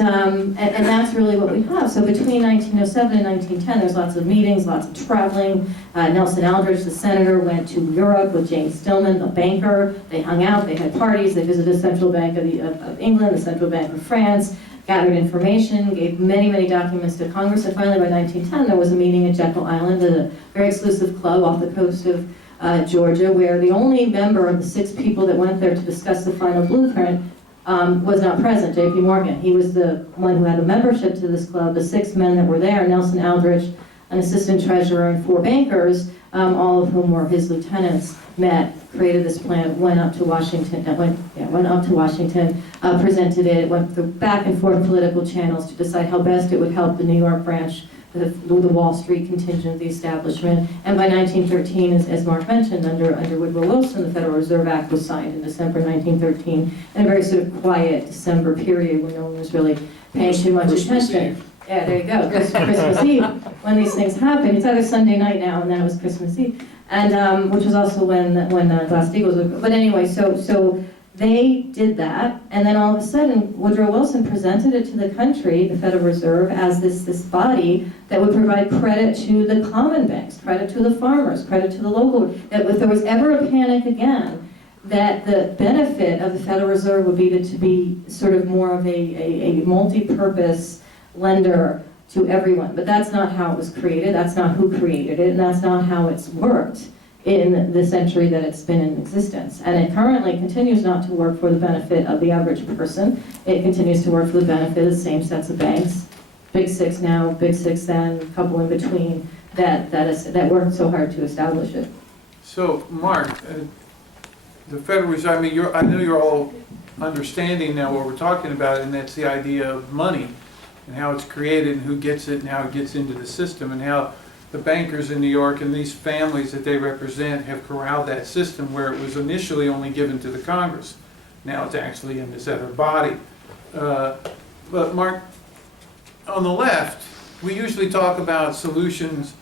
that's really what we have. So between 1907 and 1910, there's lots of meetings, lots of traveling. Nelson Aldrich, the senator, went to Europe with James Stillman, the banker. They hung out, they had parties, they visited the Central Bank of England, the Central Bank of France, gathered information, gave many, many documents to Congress, and finally by 1910 there was a meeting at Jekyll Island, a very exclusive club off the coast of Georgia, where the only member of the 6 people that went there to discuss the final blueprint was not present, J.P. Morgan. He was the one who had the membership to this club. The 6 men that were there, Nelson Aldrich, an assistant treasurer, and 4 bankers, all of whom were his lieutenants, met, created this plan, went up to Washington, presented it, went through back and forth political channels to decide how best it would help the New York branch, the Wall Street contingent of the establishment. And by 1913, as Mark mentioned, under Woodrow Wilson, the Federal Reserve Act was signed in December 1913, in a very sort of quiet December period when no one was really paying too much attention. Yeah, there you go. Christmas Eve, when these things happen. It's either Sunday night now, and then it was Christmas Eve, and which was also when Glass-Steagall was. But anyway, so they did that, and then all of a sudden, Woodrow Wilson presented it to the country, the Federal Reserve, as this body that would provide credit to the common banks, credit to the farmers, credit to the local. That if there was ever a panic again, that the benefit of the Federal Reserve would be to be sort of more of a multi-purpose lender to everyone. But that's not how it was created, that's not who created it, and that's not how it's worked in the century that it's been in existence. And it currently continues not to work for the benefit of the average person. It continues to work for the benefit of the same sets of banks, Big Six now, Big Six then, a couple in between, that worked so hard to establish it. So, Mark, the Federal Reserve, I know you're all understanding now what we're talking about, and that's the idea of money and how it's created and who gets it and how it gets into the system and how the bankers in New York and these families that they represent have corralled that system where it was initially only given to the Congress. Now it's actually in this other body. But Mark, on the left, we usually talk about solutions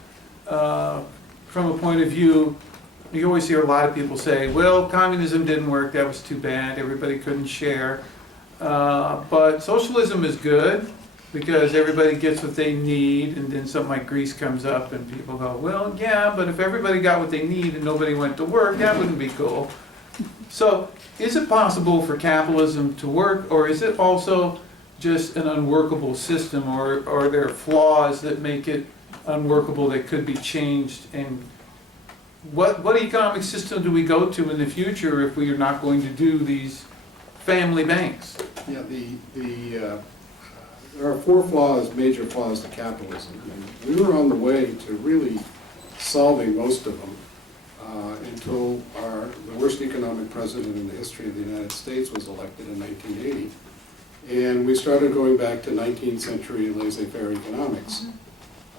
from a point of view. You always hear a lot of people say, well, communism didn't work, that was too bad, everybody couldn't share. But socialism is good, because everybody gets what they need, and then something like Greece comes up and people go, well, yeah, but if everybody got what they need and nobody went to work, that wouldn't be cool. So is it possible for capitalism to work, or is it also just an unworkable system, or are there flaws that make it unworkable that could be changed? And what economic system do we go to in the future if we are not going to do these family banks? Yeah, there are four major flaws to capitalism. And we were on the way to really solving most of them until the worst economic president in the history of the United States was elected in 1980. And we started going back to 19th century laissez-faire economics.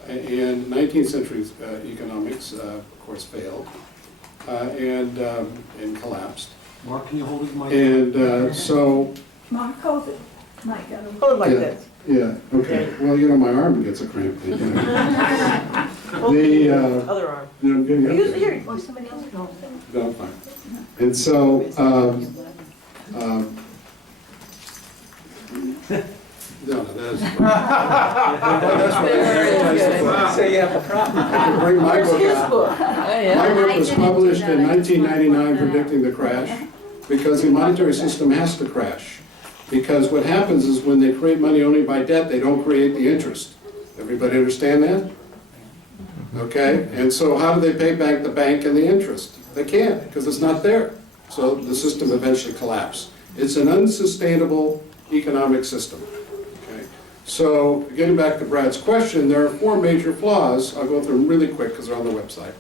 And 19th century economics, of course, failed and collapsed. Mark, can you hold his mic? And so... Mark, hold it. Mike, Hold it like Yeah. this. Yeah, okay. Well, my arm gets a cramp. Hold the other arm. Getting up Use there. here. Oh, somebody else. No, fine. And so, no, that is. That's right. So you have a problem. I can bring my Where's book his out. book? My book was published in 1999, predicting the crash, because the monetary system has to crash. Because what happens is when they create money only by debt, they don't create the interest. Everybody understand that? Okay, and so how do they pay back the bank and the interest? They can't, because it's not there. So the system eventually collapses. It's an unsustainable economic system. Okay, so getting back to Brad's question, there are four major flaws. I'll go through them really quick because they're on the website.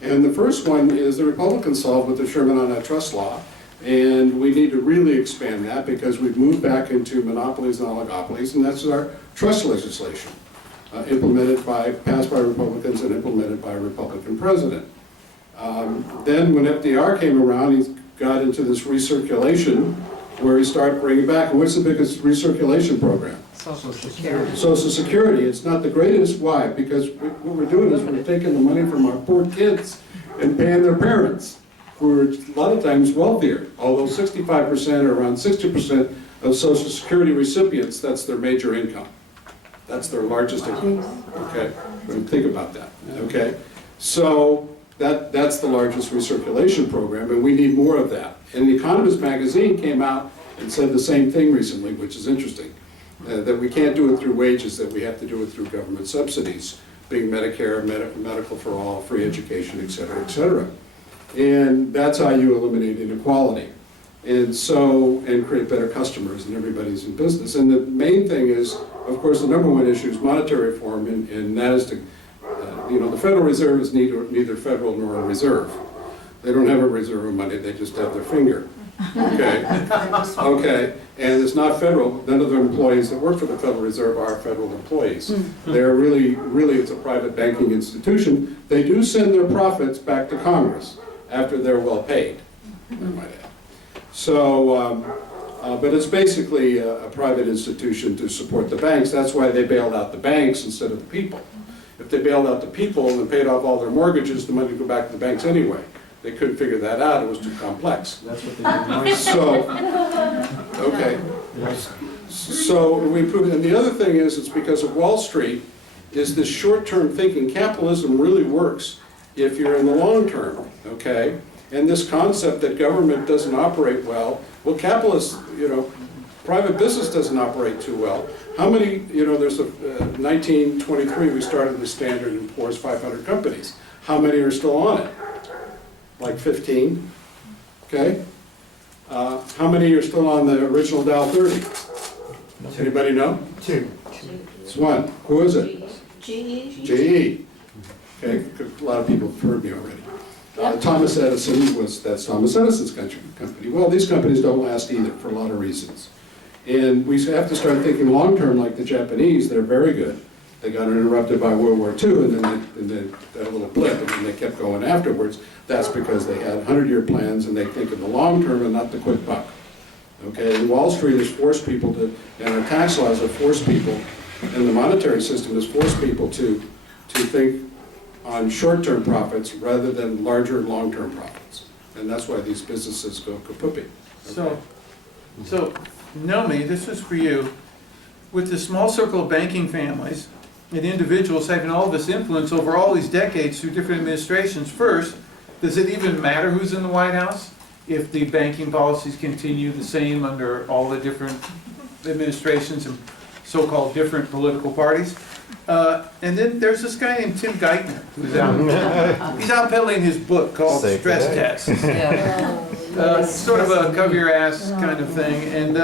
And the first one is the Republicans solved with the Sherman Antitrust Law. And we need to really expand that because we've moved back into monopolies and oligopolies, and that's our trust legislation, passed by Republicans and implemented by a Republican president. Then when FDR came around, he got into this recirculation where he started bringing back, and what's the biggest recirculation program? Social Security. Social Security. It's not the greatest. Why? Because what we're doing is we're taking the money from our poor kids and paying their parents, who are a lot of times wealthier, although 65% or around 60% of Social Security recipients, that's their major income. That's their largest income, okay? Think about that, okay? So that's the largest recirculation program, and we need more of that. And The Economist magazine came out and said the same thing recently, which is interesting, that we can't do it through wages, that we have to do it through government subsidies, being Medicare, medical for all, free education, et cetera, et cetera. And that's how you eliminate inequality. And create better customers, and everybody's in business. And the main thing is, of course, the number one issue is monetary reform, and that is to The Federal Reserve is neither federal nor a reserve. They don't have a reserve of money, they just have their finger. Okay? Okay, and it's not federal. None of the employees that work for the Federal Reserve are federal employees. They're really, it's a private banking institution. They do send their profits back to Congress after they're well paid, I might add. So, but it's basically a private institution to support the banks. That's why they bailed out the banks instead of the people. If they bailed out the people and paid off all their mortgages, the money would go back to the banks anyway. They couldn't figure that out, it was too complex. That's what they did. So, okay. So we proved, and the other thing is, it's because of Wall Street, is this short-term thinking. Capitalism really works if you're in the long term, okay? And this concept that government doesn't operate well, capitalists, private business doesn't operate too well. How many, there's 1923, we started the Standard & Poor's 500 companies. How many are still on it? Like 15, okay? How many are still on the original Dow 30? Anybody know? 2. It's one. Who is it? GE. GE. Okay, a lot of people have heard me already. Thomas Edison that's Thomas Edison's company. Well, these companies don't last either for a lot of reasons. And we have to start thinking long-term like the Japanese. They're very good. They got interrupted by World War II, and then that little blip, and then they kept going afterwards. That's because they had 100-year plans, and they think in the long term and not the quick buck. Okay, and Wall Street has forced people to, and our tax laws have forced people, and the monetary system has forced people to think on short-term profits rather than larger long-term profits. And that's why these businesses go kaput. Okay. So, Nomi, this is for you. With the small circle of banking families and individuals having all this influence over all these decades through different administrations, first, does it even matter who's in the White House if the banking policies continue the same under all the different administrations and so-called different political parties? And then there's this guy named Tim Geithner who's out. He's out peddling his book called Safe Stress today. Test. Yeah. Sort of a cover your ass kind of thing. And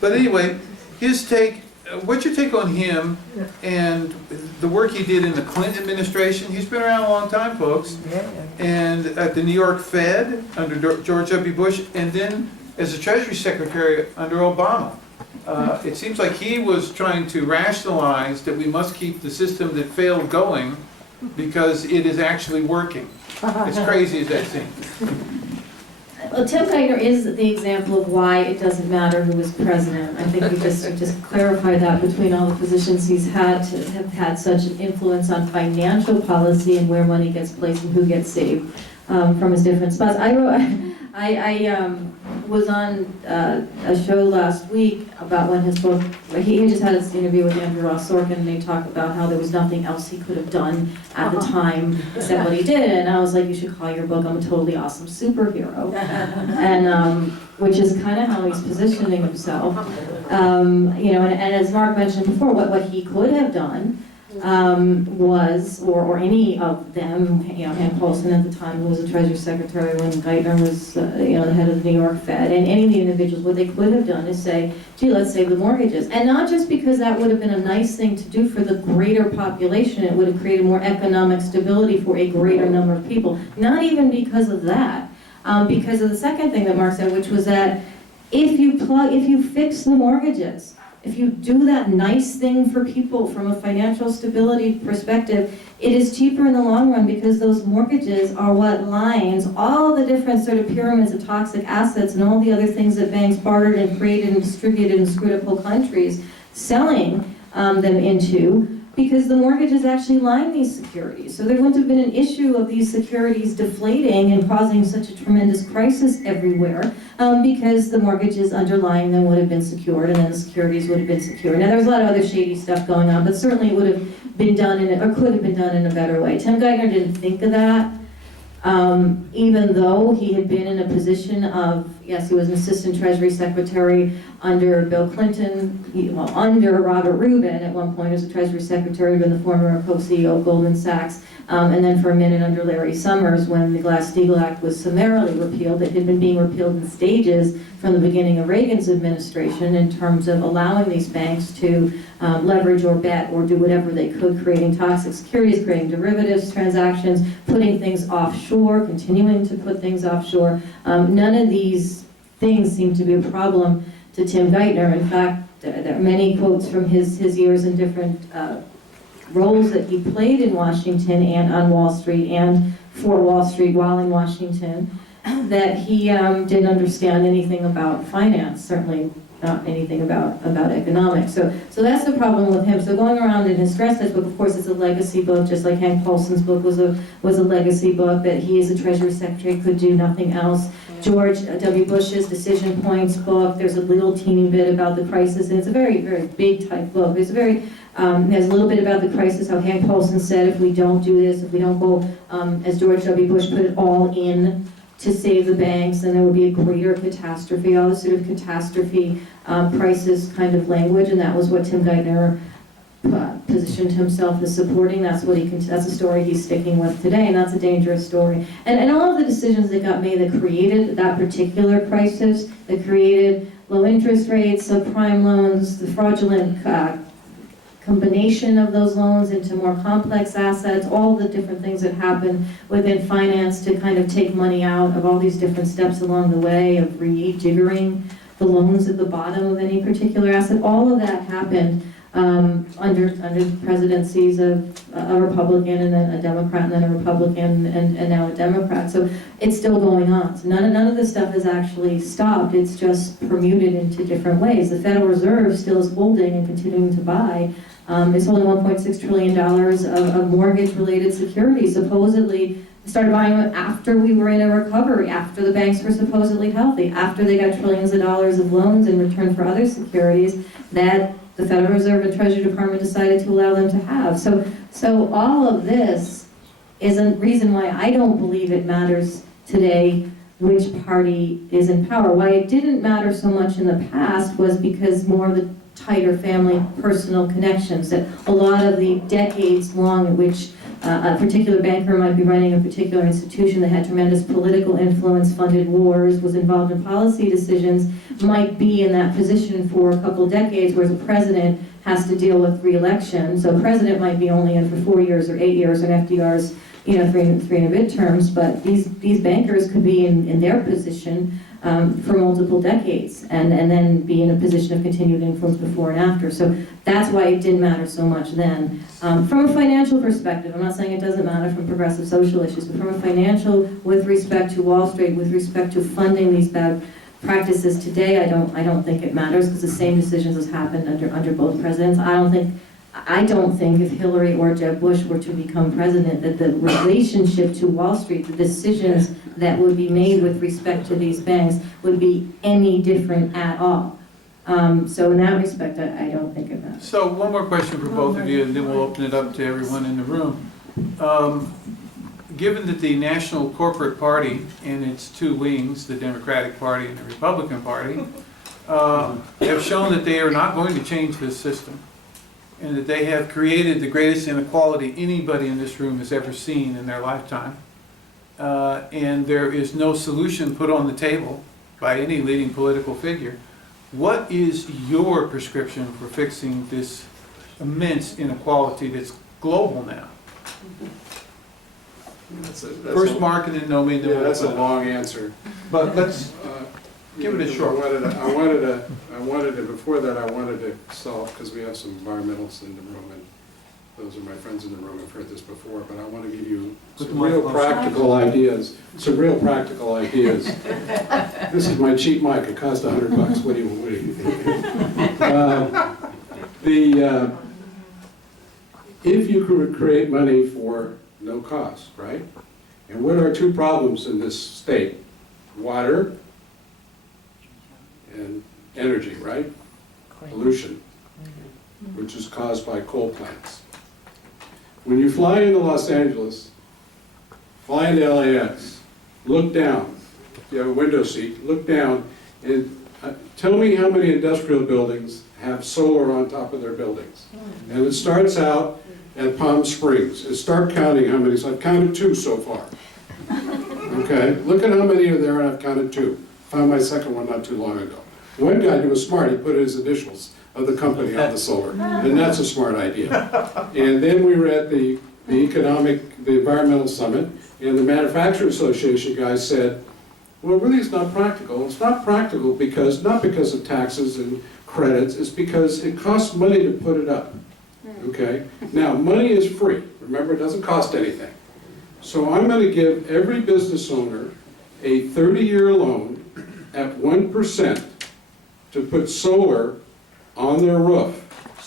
but anyway, his take. What's your take on him and the work he did in the Clinton administration? He's been around a long time, folks. And at the New York Fed under George W. Bush, and then as a Treasury Secretary under Obama. It seems like he was trying to rationalize that we must keep the system that failed going because it is actually working. As crazy as that seems. Well, Tim Geithner is the example of why it doesn't matter who is president. I think we just clarified that between all the positions he's had to have had such an influence on financial policy and where money gets placed and who gets saved from his different spots. I was on a show last week about when his book, he just had this interview with Andrew Ross Sorkin, and they talked about how there was nothing else he could have done at the time except what he did. And I was like, you should call your book I'm a Totally Awesome Superhero. And which is kind of how he's positioning himself. And as Mark mentioned before, what he could have done was, or any of them, Hank Paulson at the time, who was the Treasury Secretary when Geithner was, the head of the New York Fed, and any of the individuals, what they could have done is say, gee, let's save the mortgages. And not just because that would have been a nice thing to do for the greater population, it would have created more economic stability for a greater number of people. Not even because of that, because of the second thing that Mark said, which was that if you fix the mortgages, if you do that nice thing for people from a financial stability perspective, it is cheaper in the long run because those mortgages are what lines all the different sort of pyramids of toxic assets and all the other things that banks bartered and created and distributed in critical countries, selling them into, because the mortgages actually line these securities. So there wouldn't have been an issue of these securities deflating and causing such a tremendous crisis everywhere, because the mortgages underlying them would have been secured, and then the securities would have been secured. Now, there was a lot of other shady stuff going on, but certainly it would have been done or could have been done in a better way. Tim Geithner didn't think of that. Even though he had been in a position of, yes, he was an assistant treasury secretary under Bill Clinton, under Robert Rubin at one point as a treasury secretary, been the former co-CEO of Goldman Sachs, and then for a minute under Larry Summers when the Glass-Steagall Act was summarily repealed. It had been being repealed in stages from the beginning of Reagan's administration in terms of allowing these banks to leverage or bet or do whatever they could, creating toxic securities, creating derivatives transactions, putting things offshore, continuing to put things offshore. None of these things seem to be a problem to Tim Geithner. In fact, there are many quotes from his years in different roles that he played in Washington and on Wall Street and for Wall Street while in Washington, that he didn't understand anything about finance, certainly not anything about economics. So that's the problem with him. So going around in his stress test book, of course, it's a legacy book, just like Hank Paulson's book was a legacy book, that he as a Treasury Secretary could do nothing else. George W. Bush's Decision Points book, there's a little teeny bit about the crisis, and it's a very, very big type book. It's very, there's a little bit about the crisis, how Hank Paulson said, if we don't do this, if we don't go, as George W. Bush put it, all in to save the banks, then there would be a greater catastrophe, all this sort of catastrophe crisis kind of language, and that was what Tim Geithner positioned himself as supporting. That's a story he's sticking with today, and that's a dangerous story. And all of the decisions that got made that created that particular crisis, that created low interest rates, subprime loans, the fraudulent combination of those loans into more complex assets, all the different things that happen within finance to kind of take money out of all these different steps along the way of rejiggering the loans at the bottom of any particular asset. All of that happened under presidencies of a Republican and then a Democrat and then a Republican and now a Democrat. So it's still going on. So none of this stuff is actually stopped. It's just permuted into different ways. The Federal Reserve still is holding and continuing to buy. It's holding $1.6 trillion of mortgage-related securities. Supposedly, started buying them after we were in a recovery, after the banks were supposedly healthy, after they got trillions of dollars of loans in return for other securities that the Federal Reserve and Treasury Department decided to allow them to have. So all of this is a reason why I don't believe it matters today which party is in power. Why it didn't matter so much in the past was because more of the tighter family personal connections, that a lot of the decades long in which a particular banker might be running a particular institution that had tremendous political influence, funded wars, was involved in policy decisions, might be in that position for a couple decades, whereas a president has to deal with re-election. So a president might be only in for 4 years or 8 years, and FDR's, three and a bit terms, but these bankers could be in their position for multiple decades, and then be in a position of continued influence before and after. So that's why it didn't matter so much then. From a financial perspective, I'm not saying it doesn't matter from progressive social issues, but from a financial, with respect to Wall Street, with respect to funding these bad practices today, I don't think it matters, because the same decisions has happened under both presidents. I don't think if Hillary or Jeb Bush were to become president, that the relationship to Wall Street, the decisions that would be made with respect to these banks would be any different at all. So in that respect, I don't think it matters. So one more question for both of you, and then we'll open it up to everyone in the room. Given that the National Corporate Party and its two wings, the Democratic Party and the Republican Party, have shown that they are not going to change this system, and that they have created the greatest inequality anybody in this room has ever seen in their lifetime, and there is no solution put on the table by any leading political figure. What is your prescription for fixing this immense inequality that's global now? First Mark and then Nomi, and then Yeah, we'll that's a open it up. long answer. But let's give it a short. Before that, I wanted to solve, because we have some environmentalists in the room, and those are my friends in the room, I've heard this before, but I want to give you Put some the mic real closer. practical ideas. Some real practical ideas. This is my cheap mic, it cost $100. What do you think? If you could create money for no cost, right? And what are two problems in this state? Water and energy, right? Pollution, which is caused by coal plants. When you fly into Los Angeles, fly into LAX, look down. If you have a window seat, look down and tell me how many industrial buildings have solar on top of their buildings. And it starts out at Palm Springs. And start counting how many. So I've counted 2 so far. Okay, look at how many are there, and I've counted 2. Found my second one not too long ago. One guy who was smart, he put his initials of the company on the solar, and that's a smart idea. And then we were at the environmental summit, and the Manufacturers Association guy said, well, really it's not practical. It's not practical because, not because of taxes and credits, it's because it costs money to put it up, okay? Now, money is free. Remember, it doesn't cost anything. So I'm going to give every business owner a 30-year loan at 1% to put solar on their roof.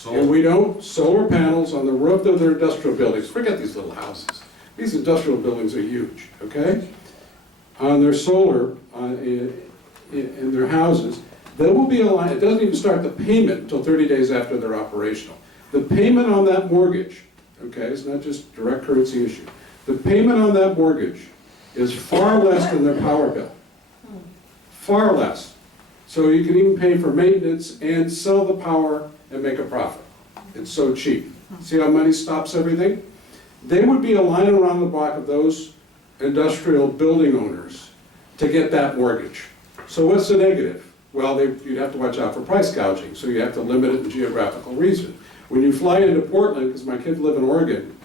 And we don't, solar panels on the roof of their industrial buildings. Forget these little houses. These industrial buildings are huge, okay? On their solar, in their houses, there will be a line, it doesn't even start the payment until 30 days after they're operational. The payment on that mortgage, okay, it's not just direct currency issue. The payment on that mortgage is far less than their power bill. Far less. So you can even pay for maintenance and sell the power and make a profit. It's so cheap. See how money stops everything? They would be a line around the block of those industrial building owners to get that mortgage. So what's the negative? Well, you'd have to watch out for price gouging, so you have to limit it in geographical reason. When you fly into Portland, because my kids live in Oregon,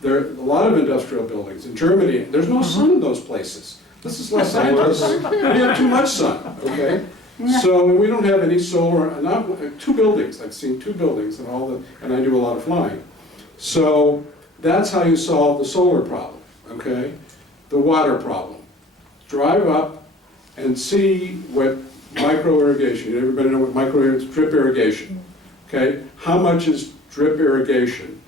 there are a lot of industrial buildings. In Germany, there's no sun in those places. This is Los Angeles. We have too much sun, okay? So we don't have any solar, not 2 buildings. I've seen 2 buildings and I do a lot of flying. So that's how you solve the solar problem, okay? The water problem. Drive up and see what micro irrigation, everybody know what drip irrigation, okay? How much is drip irrigation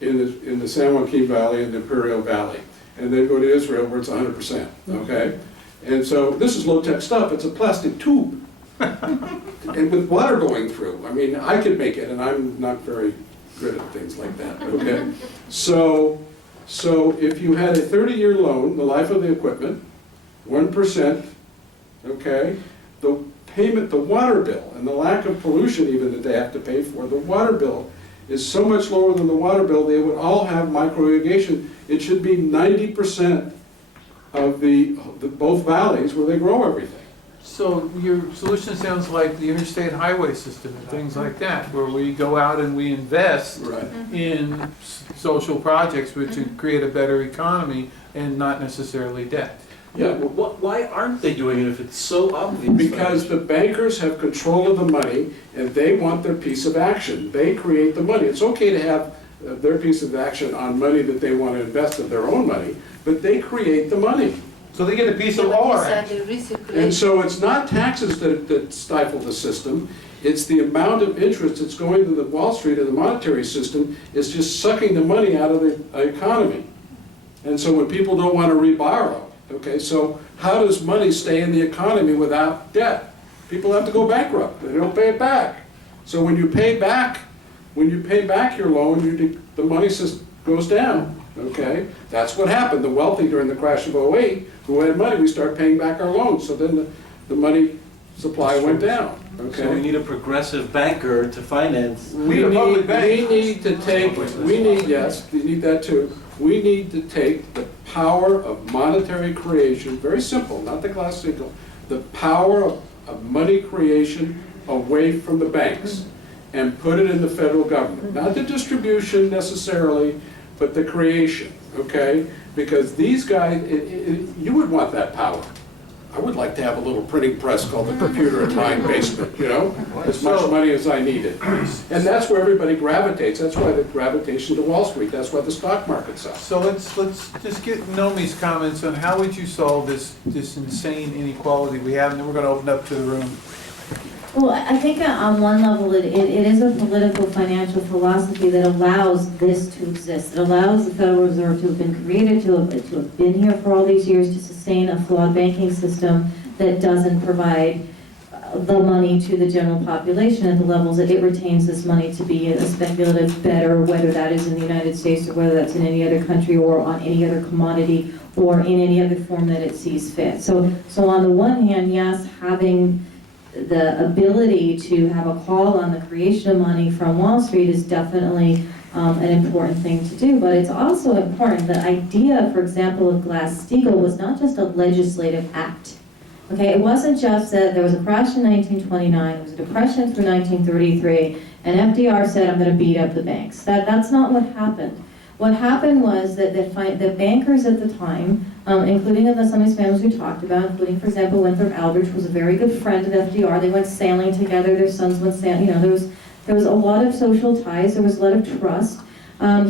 in the San Joaquin Valley and the Imperial Valley? And then go to Israel where it's 100%, okay? And so this is low-tech stuff. It's a plastic tube and with water going through. I mean, I could make it, and I'm not very good at things like that, okay? So if you had a 30-year loan, the life of the equipment, 1%, okay? The payment, the water bill, and the lack of pollution even that they have to pay for, the water bill is so much lower than the water bill, they would all have micro irrigation. It should be 90% of both valleys where they grow everything. So your solution sounds like the interstate highway system and things like that, where we go out and we invest Right. in social projects which would create a better economy and not necessarily debt. Yeah, Why aren't they doing it if it's so obvious? because the bankers have control of the money and they want their piece of action. They create the money. It's okay to have their piece of action on money that they want to invest of their own money, but they create the money. So they get a piece of our action. And so it's not taxes that stifle the system, it's the amount of interest that's going to the Wall Street and the monetary system is just sucking the money out of the economy. And so when people don't want to reborrow, okay, so how does money stay in the economy without debt? People have to go bankrupt, they don't pay it back. So when you pay back your loan, the money goes down, okay? That's what happened. The wealthy during the crash of '08, who had money, we start paying back our loans. So then the money supply went down, okay? So we need a progressive banker to finance. We need to take, yes, we need that too. We need to take the power of monetary creation, very simple, not the Glass-Steagall, the power of money creation away from the banks and put it in the federal government. Not the distribution necessarily, but the creation, okay? Because these guys, you would want that power. I would like to have a little printing press called the computer in my basement, you know? As much money as I needed. And that's where everybody gravitates. That's why the gravitation to Wall Street. That's why the stock market's up. So let's just get Nomi's comments on how would you solve this insane inequality we have, and then we're going to open up to the room. Well, I think on one level, it is a political financial philosophy that allows this to exist. It allows the Federal Reserve to have been created, to have been here for all these years to sustain a flawed banking system that doesn't provide the money to the general population at the levels that it retains this money to be a speculative bet, or whether that is in the United States or whether that's in any other country or on any other commodity or in any other form that it sees fit. So on the one hand, yes, having the ability to have a call on the creation of money from Wall Street is definitely an important thing to do, but it's also important. The idea, for example, of Glass-Steagall was not just a legislative act. Okay, it wasn't just that there was a crash in 1929, there was a depression through 1933, and FDR said, I'm going to beat up the banks. That's not what happened. What happened was that the bankers at the time, including some of these families we talked about, including, for example, Winthrop Aldrich was a very good friend of FDR. They went sailing together. Their sons went sailing. You know, there was a lot of social ties. There was a lot of trust.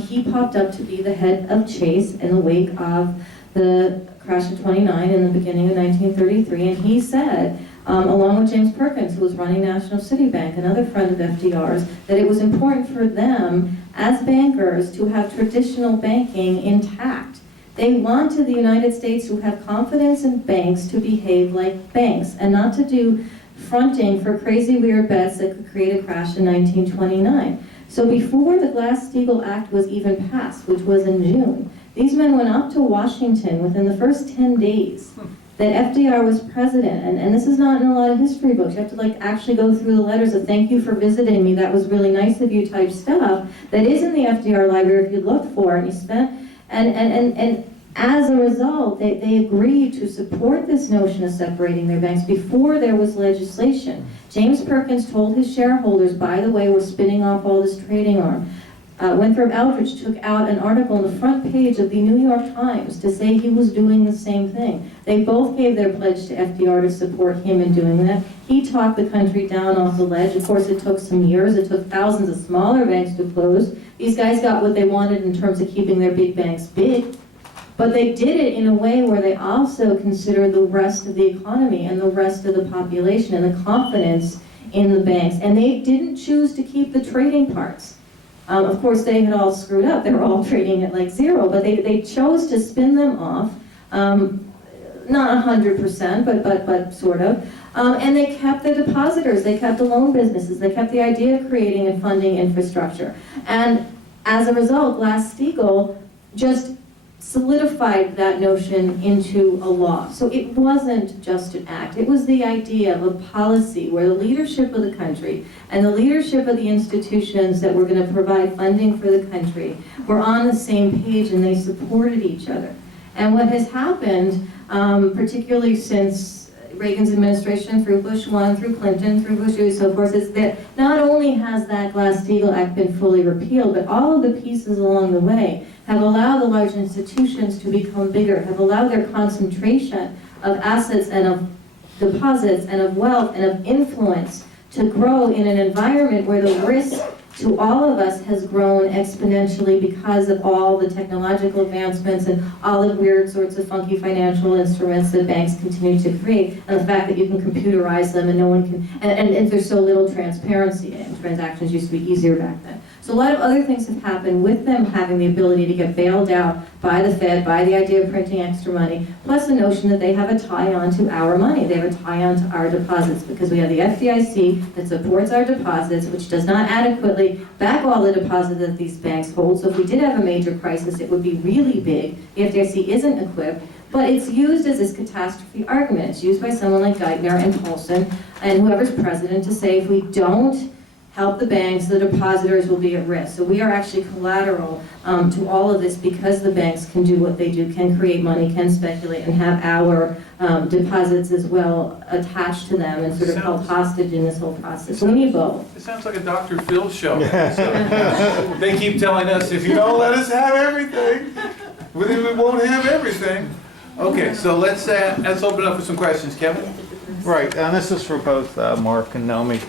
He popped up to be the head of Chase in the wake of the crash of 29 and the beginning of 1933, and he said, along with James Perkins, who was running National City Bank, another friend of FDR's, that it was important for them as bankers to have traditional banking intact. They wanted the United States to have confidence in banks to behave like banks and not to do fronting for crazy weird bets that could create a crash in 1929. So before the Glass-Steagall Act was even passed, which was in June, these men went up to Washington within the first 10 days that FDR was president, and this is not in a lot of history books. You have to actually go through the letters of thank you for visiting me, that was really nice of you type stuff that is in the FDR library if you look for it, and you spent, and as a result, they agreed to support this notion of separating their banks before there was legislation. James Perkins told his shareholders, by the way, we're spinning off all this trading arm. Winthrop Aldrich took out an article on the front page of the New York Times to say he was doing the same thing. They both gave their pledge to FDR to support him in doing that. He talked the country down off the ledge. Of course, it took some years. It took thousands of smaller banks to close. These guys got what they wanted in terms of keeping their big banks big. But they did it in a way where they also considered the rest of the economy and the rest of the population and the confidence in the banks. And they didn't choose to keep the trading parts. Of course, they had all screwed up. They were all trading at like zero, but they chose to spin them off, not 100%, but sort of. And they kept the depositors, they kept the loan businesses, they kept the idea of creating and funding infrastructure. And as a result, Glass-Steagall just solidified that notion into a law. So it wasn't just an act, it was the idea of a policy where the leadership of the country and the leadership of the institutions that were going to provide funding for the country were on the same page and they supported each other. And what has happened, particularly since Reagan's administration, through Bush 1, through Clinton, through Bush 2, so forth, is that not only has that Glass-Steagall Act been fully repealed, but all of the pieces along the way have allowed the large institutions to become bigger, have allowed their concentration of assets and of deposits and of wealth and of influence to grow in an environment where the risk to all of us has grown exponentially because of all the technological advancements and all the weird sorts of funky financial instruments that banks continue to create, and the fact that you can computerize them and no one can, and there's so little transparency, and transactions used to be easier back then. So a lot of other things have happened with them having the ability to get bailed out by the Fed, by the idea of printing extra money, plus the notion that they have a tie on to our money. They have a tie on to our deposits because we have the FDIC that supports our deposits, which does not adequately back all the deposits that these banks hold. So if we did have a major crisis, it would be really big. The FDIC isn't equipped, but it's used as this catastrophe argument. It's used by someone like Geithner and Paulson and whoever's president to say if we don't help the banks, the depositors will be at risk. So we are actually collateral to all of this because the banks can do what they do, can create money, can speculate, and have our deposits as well attached to them and sort of held hostage in this whole process. So we need both. It sounds like a Dr. Phil show. So, they keep telling us, if you don't let us have everything, we won't have everything. Okay, so let's open up for some questions. Kevin? Right, and this is for both Mark and Nomi.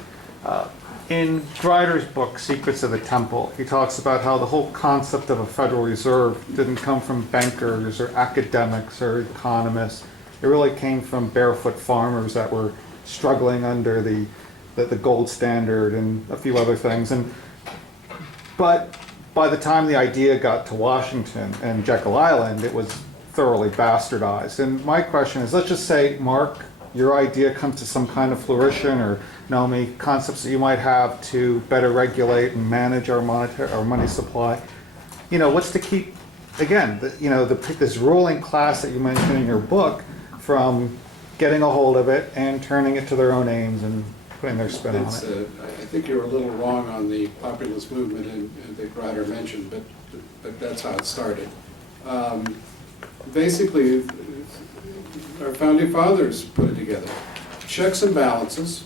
In Dreider's book, Secrets of the Temple, he talks about how the whole concept of a Federal Reserve didn't come from bankers or academics or economists. It really came from barefoot farmers that were struggling under the gold standard and a few other things. But by the time the idea got to Washington and Jekyll Island, it was thoroughly bastardized. And my question is, let's just say, Mark, your idea comes to some kind of fruition, or Nomi, concepts that you might have to better regulate and manage our money supply. You know, what's to keep again, this ruling class that you mentioned in your book, from getting a hold of it and turning it to their own aims and putting their spin on It's, it. I think you're a little wrong on the populist movement and that Ryder mentioned, but that's how it started. Basically, our founding fathers put it together. Checks and balances,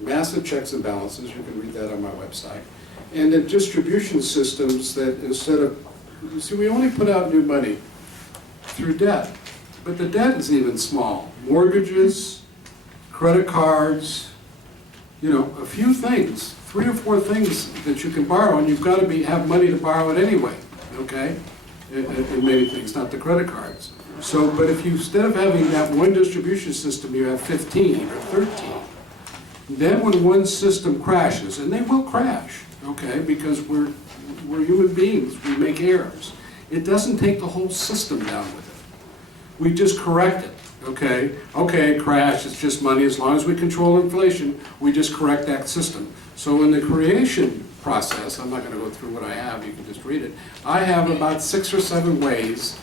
massive checks and balances, you can read that on my website. And the distribution systems that instead of, you see, we only put out new money through debt, but the debt is even small. Mortgages, credit cards, a few things, 3 or 4 things that you can borrow, and you've got to have money to borrow it anyway, okay? In many things, not the credit cards. So, but if you, instead of having that one distribution system, you have 15 or 13, then when one system crashes, and they will crash, okay, because we're human beings, we make errors. It doesn't take the whole system down with it. We just correct it. Okay, it crashed, it's just money. As long as we control inflation, we just correct that system. So in the creation process, I'm not going to go through what I have, you can just read it. I have about 6 or 7 ways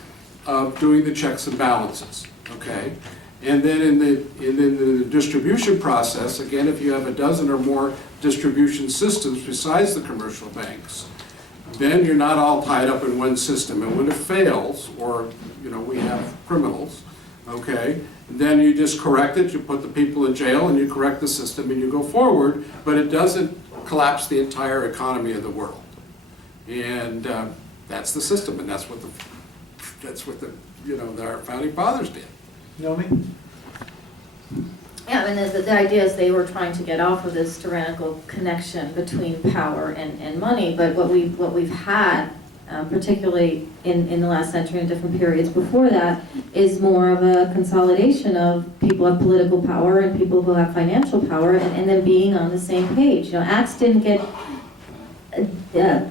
of doing the checks and balances, okay? And then in the distribution process, again, if you have a dozen or more distribution systems besides the commercial banks, then you're not all tied up in one system. And when it fails, or we have criminals, okay, then you just correct it, you put the people in jail, and you correct the system, and you go forward, but it doesn't collapse the entire economy of the world. And that's the system, and that's what our founding fathers did. Nomi? Yeah, I mean, the idea is they were trying to get off of this tyrannical connection between power and money, but what we've had, particularly in the last century and different periods before that, is more of a consolidation of people who have political power and people who have financial power, and then being on the same page. Acts didn't get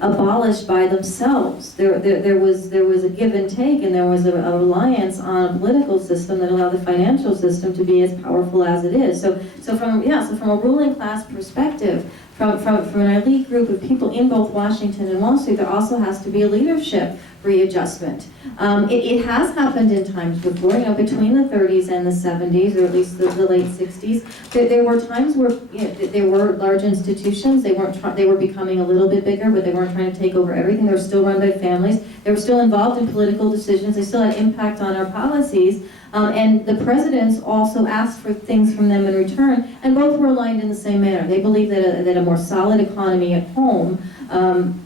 abolished by themselves. There was a give and take, and there was a reliance on a political system that allowed the financial system to be as powerful as it is. So from a ruling class perspective, from an elite group of people in both Washington and Wall Street, there also has to be a leadership readjustment. It has happened in times before, between the 30s and the 70s, or at least the late 60s. There were times where there were large institutions. They were becoming a little bit bigger, but they weren't trying to take over everything. They were still run by families. They were still involved in political decisions. They still had impact on our policies. And the presidents also asked for things from them in return, and both were aligned in the same manner. They believed that a more solid economy at home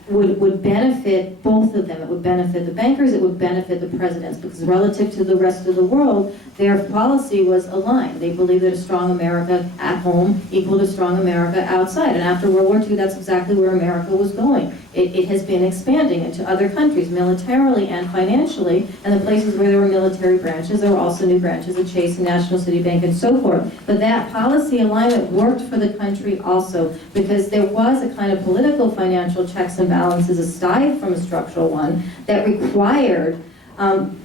would benefit both of them. It would benefit the bankers, it would benefit the presidents, because relative to the rest of the world, their policy was aligned. They believed that a strong America at home equaled a strong America outside. And after World War II, that's exactly where America was going. It has been expanding into other countries, militarily and financially, and the places where there were military branches, there were also new branches of Chase and National City Bank and so forth. But that policy alignment worked for the country also, because there was a kind of political financial checks and balances aside from a structural one that required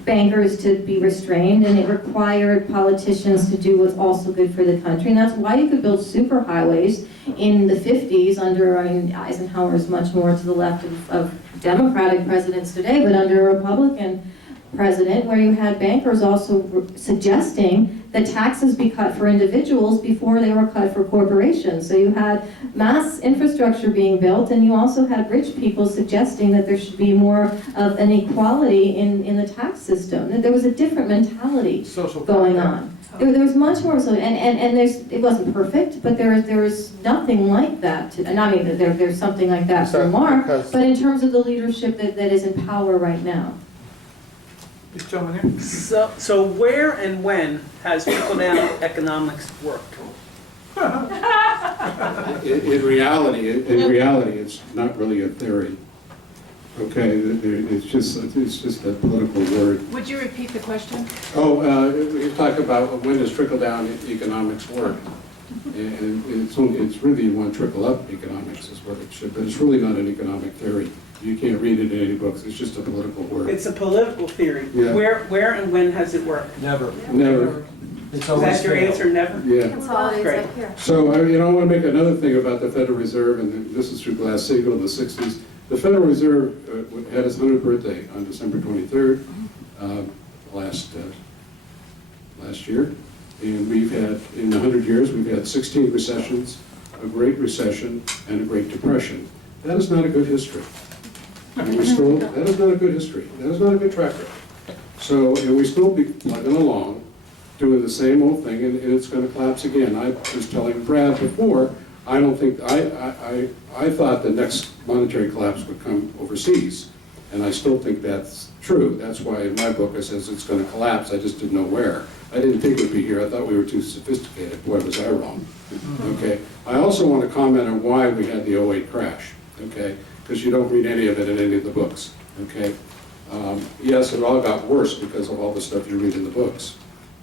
bankers to be restrained, and it required politicians to do what's also good for the country. And that's why you could build superhighways in the 50s under, Eisenhower is much more to the left of Democratic presidents today, but under a Republican president, where you had bankers also suggesting that taxes be cut for individuals before they were cut for corporations. So you had mass infrastructure being built, and you also had rich people suggesting that there should be more of an equality in the tax system. That there was a different mentality going on. There was much more so, and it wasn't perfect, but there is nothing like that. There's something like that for Mark, but in terms of the leadership that is in power right now. This gentleman here? So where and when has trickle-down economics worked? In reality, it's not really a theory. Okay, it's just a political word. Would you repeat the question? You talk about when does trickle-down economics work? And it's really one trickle-up economics is what it should, but it's really not an economic theory. You can't read it in any books, it's just a political word. It's a political theory. Yeah. Where and when has it worked? Never. Never. Is that your answer, never? Yeah. Consolidates Great. up here. So, I want to make another thing about the Federal Reserve, and this is through Glass-Steagall in the 60s. The Federal Reserve had its 100th birthday on December 23rd last year. And we've had, in 100 years, we've had 16 recessions, a Great Recession, and a Great Depression. That is not a good history. And we still, that is not a good history. That is not a good track record. So, and we still be plugging along, doing the same old thing, and it's going to collapse again. I was telling Brad before, I don't think, I thought the next monetary collapse would come overseas, and I still think that's true. That's why in my book it says it's going to collapse, I just didn't know where. I didn't think it would be here, I thought we were too sophisticated. Boy, was I wrong. Okay. I also want to comment on why we had the '08 crash, okay? Because you don't read any of it in any of the books, okay? Yes, it all got worse because of all the stuff you read in the books.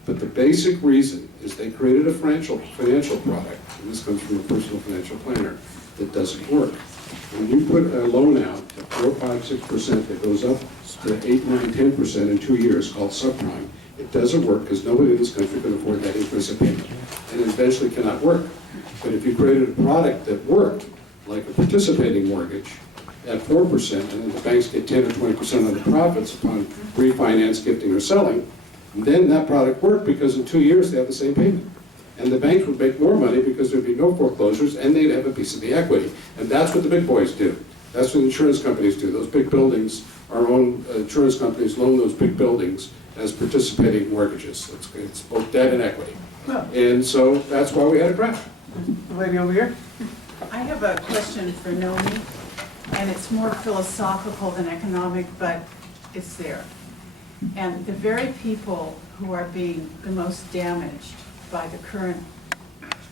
But the basic reason is they created a financial product, and this comes from a personal financial planner, that doesn't work. When you put a loan out at 4, 5, 6% that goes up to 8, 9, 10% in 2 years, called subprime, it doesn't work because nobody in this country can afford that interest payment, and it eventually cannot work. But if you created a product that worked, like a participating mortgage, at 4%, and then the banks get 10 or 20% of the profits upon refinance, gifting, or selling, then that product worked because in 2 years they have the same payment. And the banks would make more money because there'd be no foreclosures and they'd have a piece of the equity. And that's what the big boys do. That's what insurance companies do. Those big buildings, our own insurance companies loan those big buildings as participating mortgages. It's both debt and equity. And so that's why we had a crash. Lady over here? I have a question for Nomi, and it's more philosophical than economic, but it's there. And the very people who are being the most damaged by the current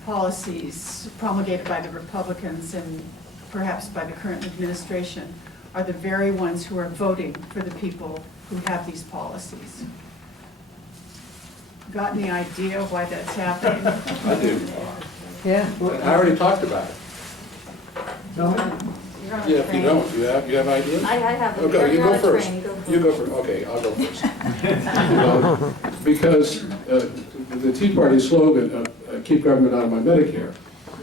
policies promulgated by the Republicans and perhaps by the current administration are the very ones who are voting for the people who have these policies. Got any idea why that's happening? I do. Yeah. I already talked about it. You're on Yeah, the if you train. don't, you have ideas? I have. Okay, you You're on go the first. train, go for You it. go first, okay, I'll go first. Because the Tea Party slogan, keep government out of my Medicare,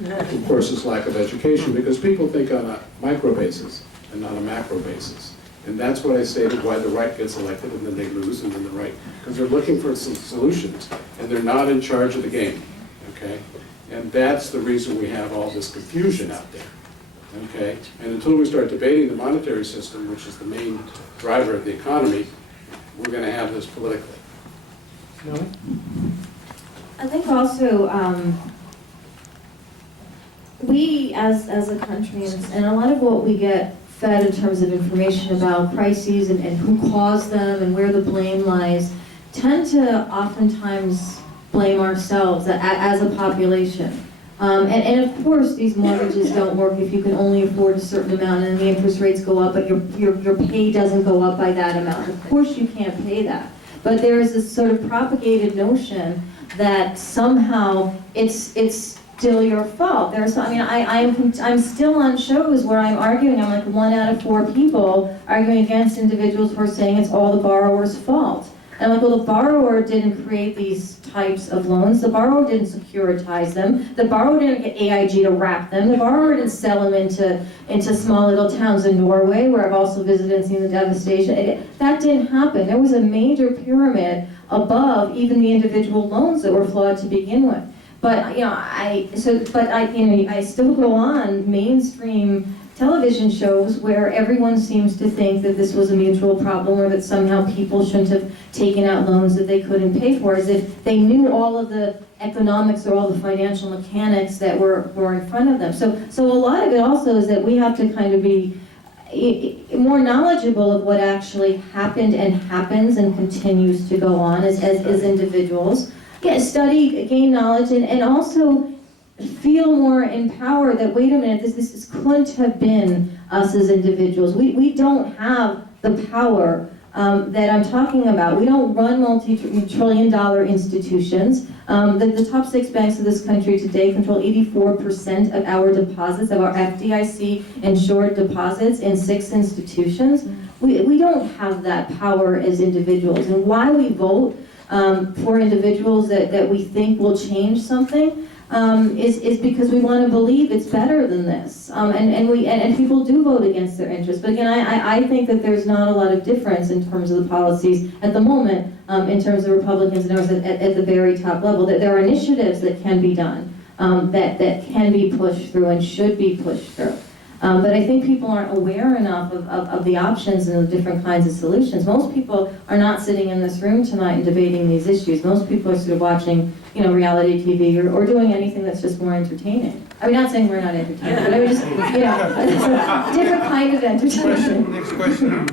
of course, is lack of education, because people think on a micro basis and not a macro basis. And that's what I stated, why the right gets elected and then they lose, and then the right, because they're looking for some solutions, and they're not in charge of the game, okay? And that's the reason we have all this confusion out there. Okay, and until we start debating the monetary system, which is the main driver of the economy, we're going to have this politically. I think also, we as a country, and a lot of what we get fed in terms of information about crises and who caused them and where the blame lies, tend to oftentimes blame ourselves as a population. And of course, these mortgages don't work if you can only afford a certain amount and the interest rates go up, but your pay doesn't go up by that amount. Of course you can't pay that. But there is this sort of propagated notion that somehow it's still your fault. There's, I mean, I'm still on shows where I'm arguing, I'm like 1 out of 4 people arguing against individuals who are saying it's all the borrower's fault. And I'm like, well, the borrower didn't create these types of loans. The borrower didn't securitize them. The borrower didn't get AIG to wrap them. The borrower didn't sell them into small little towns in Norway, where I've also visited and seen the devastation. That didn't happen. There was a major pyramid above even the individual loans that were flawed to begin with. But I still go on mainstream television shows where everyone seems to think that this was a mutual problem or that somehow people shouldn't have taken out loans that they couldn't pay for, as if they knew all of the economics or all the financial mechanics that were in front of them. So a lot of it also is that we have to kind of be more knowledgeable of what actually happened and happens and continues to go on as individuals. Yeah, study, gain knowledge, and also feel more empowered that, wait a minute, this couldn't have been us as individuals. We don't have the power that I'm talking about. We don't run multi-trillion-dollar institutions. The top 6 banks of this country today control 84% of our deposits, of our FDIC-insured deposits in 6 institutions. We don't have that power as individuals. And why we vote for individuals that we think will change something, is because we want to believe it's better than this. And people do vote against their interests. But again, I think that there's not a lot of difference in terms of the policies at the moment, in terms of Republicans and Democrats at the very top level. That there are initiatives that can be done, that can be pushed through and should be pushed through. But I think people aren't aware enough of the options and the different kinds of solutions. Most people are not sitting in this room tonight and debating these issues. Most people are sort of watching, reality TV or doing anything that's just more entertaining. I mean, not saying we're not entertaining, but I mean, just, it's a different kind of entertainment. Next question.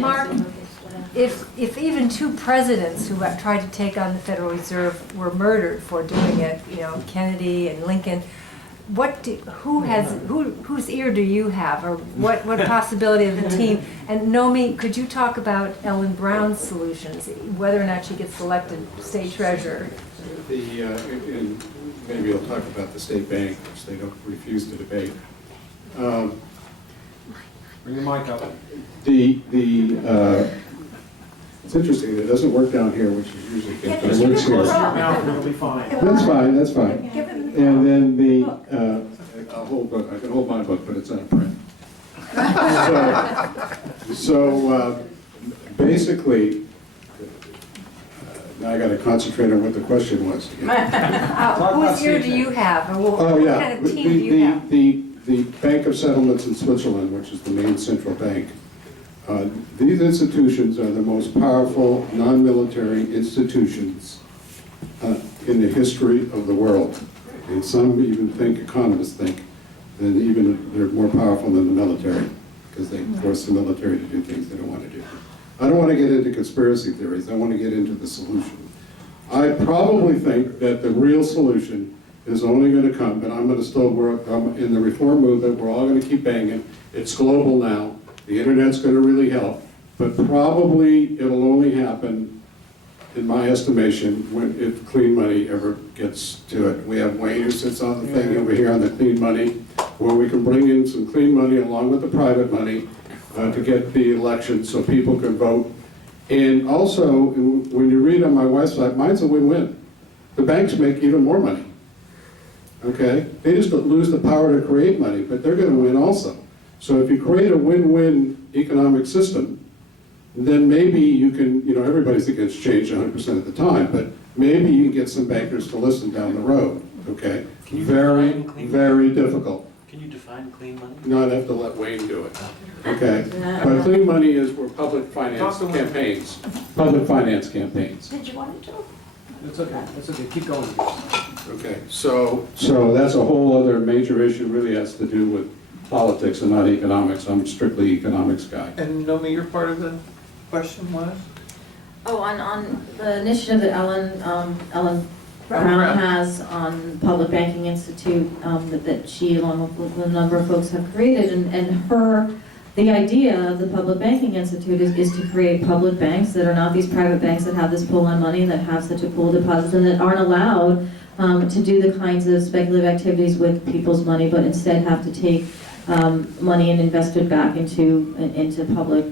Mark, if even two presidents who have tried to take on the Federal Reserve were murdered for doing it, Kennedy and Lincoln, whose ear do you have, or what possibility of the team? And Nomi, could you talk about Ellen Brown's solutions, whether or not she gets elected state treasurer? And maybe you'll talk about the state bank, which they don't refuse to debate. Bring your mic up. It's interesting, it doesn't work down here, which is usually good, but it works here. It'll be fine. That's fine. And then I can hold my book, but it's out of print. So basically, now I got to concentrate on what the question was. Whose ear do you have, or what kind of team do you have? The Bank of Settlements in Switzerland, which is the main central bank, these institutions are the most powerful non-military institutions in the history of the world. And some even economists think, that even they're more powerful than the military, because they force the military to do things they don't want to do. I don't want to get into conspiracy theories, I want to get into the solution. I probably think that the real solution is only going to come, but I'm going to still work in the reform movement, we're all going to keep banging. It's global now. The internet's going to really help, but probably it'll only happen, in my estimation, if clean money ever gets to it. We have Wayne who sits on the thing over here on the clean money, where we can bring in some clean money along with the private money to get the election so people can vote. And also, when you read on my website, mine's a win-win. The banks make even more money, okay? They just lose the power to create money, but they're going to win also. So if you create a win-win economic system, then maybe you can, everybody's against change 100% of the time, but maybe you can get some bankers to listen down the road, okay? Very, very difficult. Can you define clean money? No, I'd have to let Wayne do it, okay? But clean money is where public finance campaigns. Public finance campaigns. Did you want to? That's okay, keep going. Okay, so that's a whole other major issue, really has to do with politics and not economics. I'm strictly economics guy. And Nomi, your part of the question was? Oh, on the initiative that Ellen Brown has on Public Banking Institute, that she, along with a number of folks, have created, the idea of the Public Banking Institute is to create public banks that are not these private banks that have this pull on money and that have such a pool of deposits and that aren't allowed to do the kinds of speculative activities with people's money, but instead have to take money and invest it back into public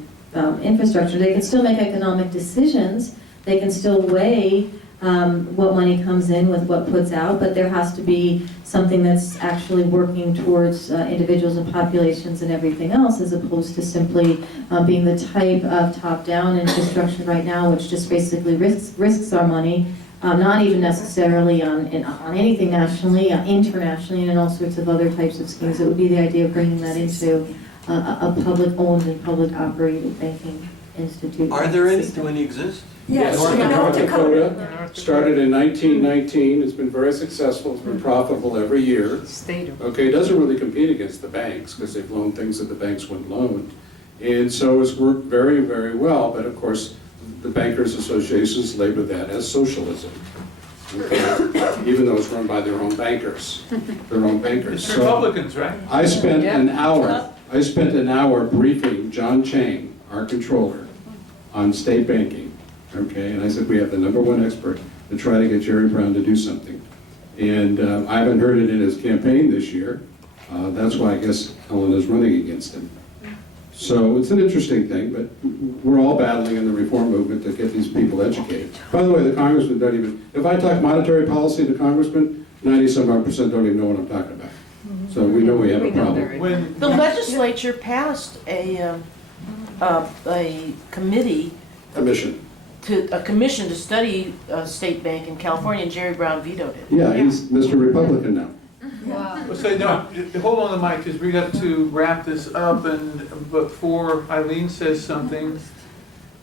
infrastructure. They can still make economic decisions. They can still weigh what money comes in with what puts out, but there has to be something that's actually working towards individuals and populations and everything else, as opposed to simply being the type of top-down infrastructure right now, which just basically risks our money, not even necessarily on anything nationally, internationally, and in all sorts of other types of schemes. It would be the idea of bringing that into a public-owned and public-operated banking institute. Are there any? Do any exist? Yes, North Dakota started in 1919. It's been very successful. It's been profitable every year. Okay, it doesn't really compete against the banks because they've loaned things that the banks wouldn't loan. And so it's worked very, very well. But of course, the Bankers Associations label that as socialism. Okay? Even though it's run by their own bankers. Their own bankers. It's Republicans, right? I spent an hour briefing John Chang, our controller, on state banking. Okay, and I said, we have the #1 expert to try to get Jerry Brown to do something. And I haven't heard it in his campaign this year. That's why I guess Ellen is running against him. So it's an interesting thing, but we're all battling in the reform movement to get these people educated. By the way, the congressman don't even, if I talk monetary policy to congressmen, 90-some-odd% don't even know what I'm talking about. So we know we have a problem. When, The legislature passed a committee, Commission. a commission to study state bank in California, and Jerry Brown vetoed it. Yeah, he's Mr. Republican now. so no, hold on the mic, because we got to wrap this up, and before Eileen says something,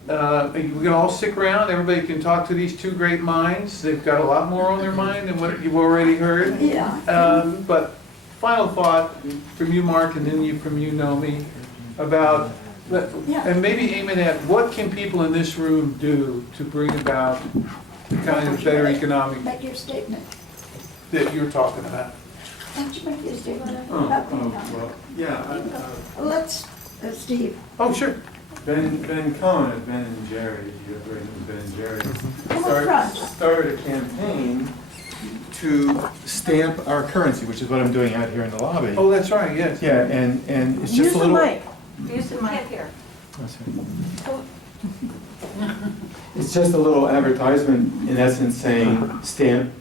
we can all stick around, everybody can talk to these two great minds, they've got a lot more on their mind than what you've already heard. Yeah. But final thought from you, Mark, and then from you, Nomi, about, and maybe aim it at, what can people in this room do to bring about the kind of better economic Make your statement. that you're talking about? Why don't you make your statement? Well, yeah, Let's, Steve. Oh, sure. Ben Cohen of Ben and Jerry's, you have heard of Ben and Jerry's, Come up front. started a campaign to stamp our currency, which is what I'm doing out here in the lobby. Oh, that's right, yes. Yeah, and it's Use just a the little. mic. Use the mic here. Oh, sorry. It's just a little advertisement, in essence, saying stamp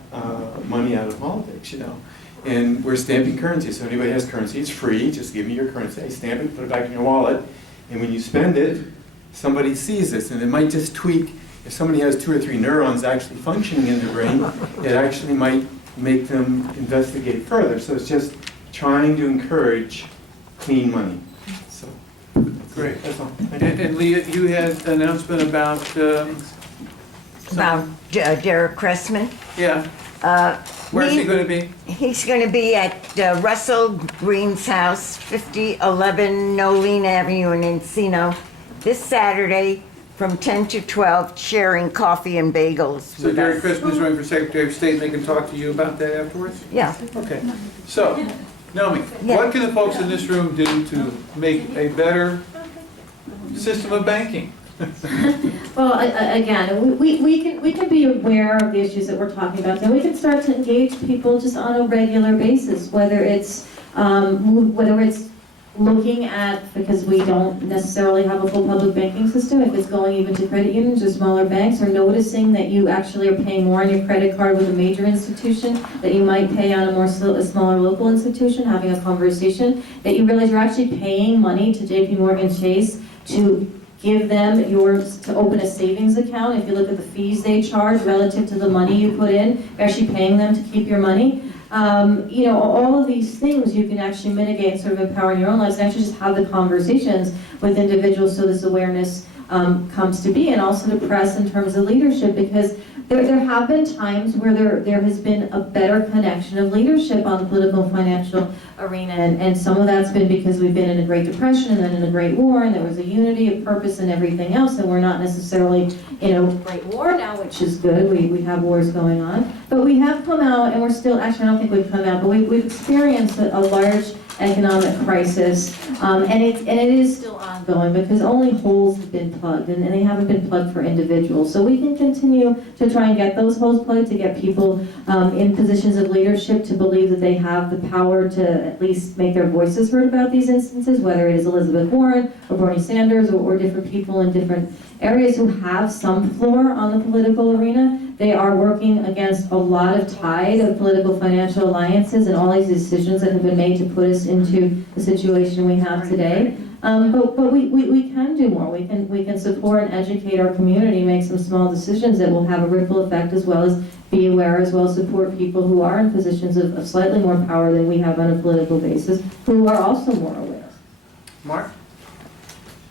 money out of politics, you know. And we're stamping currency, so anybody has currency, it's free, just give me your currency, stamp it, put it back in your wallet, and when you spend it, somebody sees this, and it might just tweak, if somebody has 2 or 3 neurons actually functioning in their brain, it actually might make them investigate further. So it's just trying to encourage clean money. So, Great. that's all. And Leah, you had an announcement about, About Derek Cressman. yeah, where's he gonna be? He's going to be at Russell Green's house, 5011 Nolene Avenue in Encino, this Saturday from 10 to 12, sharing coffee and bagels So with Derek us. Christmas running for Secretary of State, and they can talk to you about that afterwards? Yeah. Okay. So, Nomi, Yeah. what can the folks in this room do to make a better system of banking? Well, again, we can be aware of the issues that we're talking about, and we can start to engage people just on a regular basis, whether it's looking at, because we don't necessarily have a full public banking system, if it's going even to credit unions or smaller banks, or noticing that you actually are paying more on your credit card with a major institution that you might pay on a smaller local institution, having a conversation, that you realize you're actually paying money to JP Morgan Chase to give them yours to open a savings account. If you look at the fees they charge relative to the money you put in, you're actually paying them to keep your money. All of these things you can actually mitigate and sort of empower in your own lives, and actually just have the conversations with individuals so this awareness comes to be, and also the press in terms of leadership, because there have been times where there has been a better connection of leadership on the political financial arena, and some of that's been because we've been in a Great Depression and then in a Great War, and there was a unity of purpose and everything else, and we're not necessarily in a great war now, which is good. We have wars going on, but we have come out, and we're still, actually I don't think we've come out, but we've experienced a large economic crisis, and it is still ongoing because only holes have been plugged, and they haven't been plugged for individuals. So we can continue to try and get those holes plugged, to get people in positions of leadership to believe that they have the power to at least make their voices heard about these instances, whether it is Elizabeth Warren or Bernie Sanders or different people in different areas who have some floor on the political arena. They are working against a lot of tide of political financial alliances and all these decisions that have been made to put us into the situation we have today. But we can do more. We can support and educate our community, make some small decisions that will have a ripple effect, as well as be aware, as well as support people who are in positions of slightly more power than we have on a political basis, who are also more aware. Mark?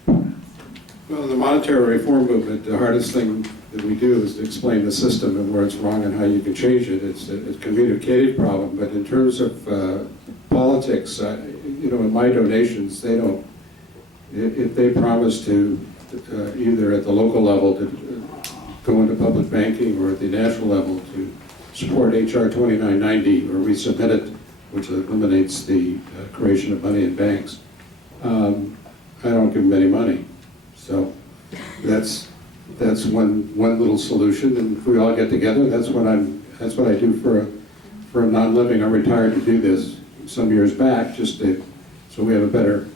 Well, in the monetary reform movement, the hardest thing that we do is to explain the system and where it's wrong and how you can change it. It's a communicative problem, but in terms of politics, in my donations, they don't, if they promise to, either at the local level to go into public banking or at the national level to support HR 2990 or resubmit it, which eliminates the creation of money in banks, I don't give them any money. So that's one little solution, and if we all get together, that's what I do for a non-living. I retired to do this some years back, so we have a better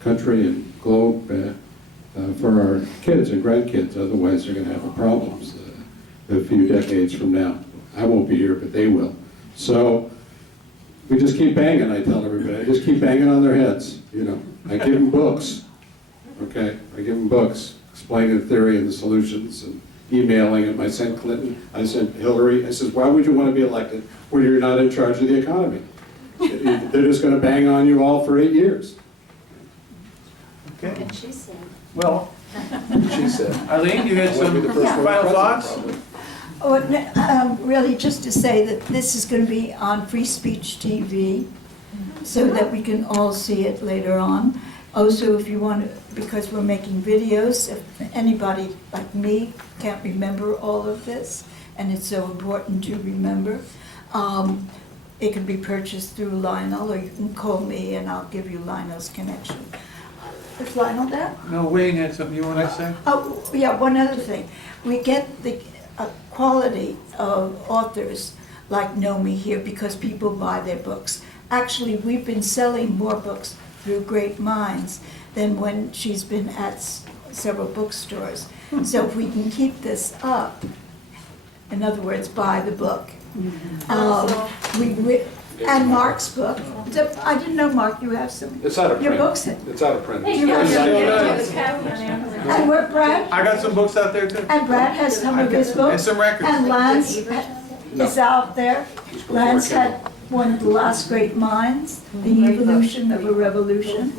country and globe for our kids and grandkids, otherwise they're going to have problems a few decades from now. I won't be here, but they will. So we just keep banging, I tell everybody. I just keep banging on their heads, you know. I give them books, okay? I give them books explaining the theory and the solutions and emailing them. I sent Clinton, I sent Hillary. I said, why would you want to be elected when you're not in charge of the economy? They're just going to bang on you all for 8 years. Okay. And she said. Well, She said. Eileen, you had some final thoughts? Really, just to say that this is going to be on Free Speech TV, so that we can all see it later on. Also, if you want to, because we're making videos, if anybody like me can't remember all of this, and it's so important to remember, it can be purchased through Lionel, or you can call me and I'll give you Lionel's connection. Is Lionel there? No, Wayne had something you wanted to say? Oh, yeah, one other thing. We get the quality of authors like Nomi here because people buy their books. Actually, we've been selling more books through Great Minds than when she's been at several bookstores. So if we can keep this up, in other words, buy the book. And Mark's book. I didn't know, Mark, you have some. It's out of print. Your books. It's out of print. You have and we're Brad. I got some books out there too. And Brad has some of his books. And some records. And Lance is out there. Lance had one of the last great minds, The Evolution of a Revolution.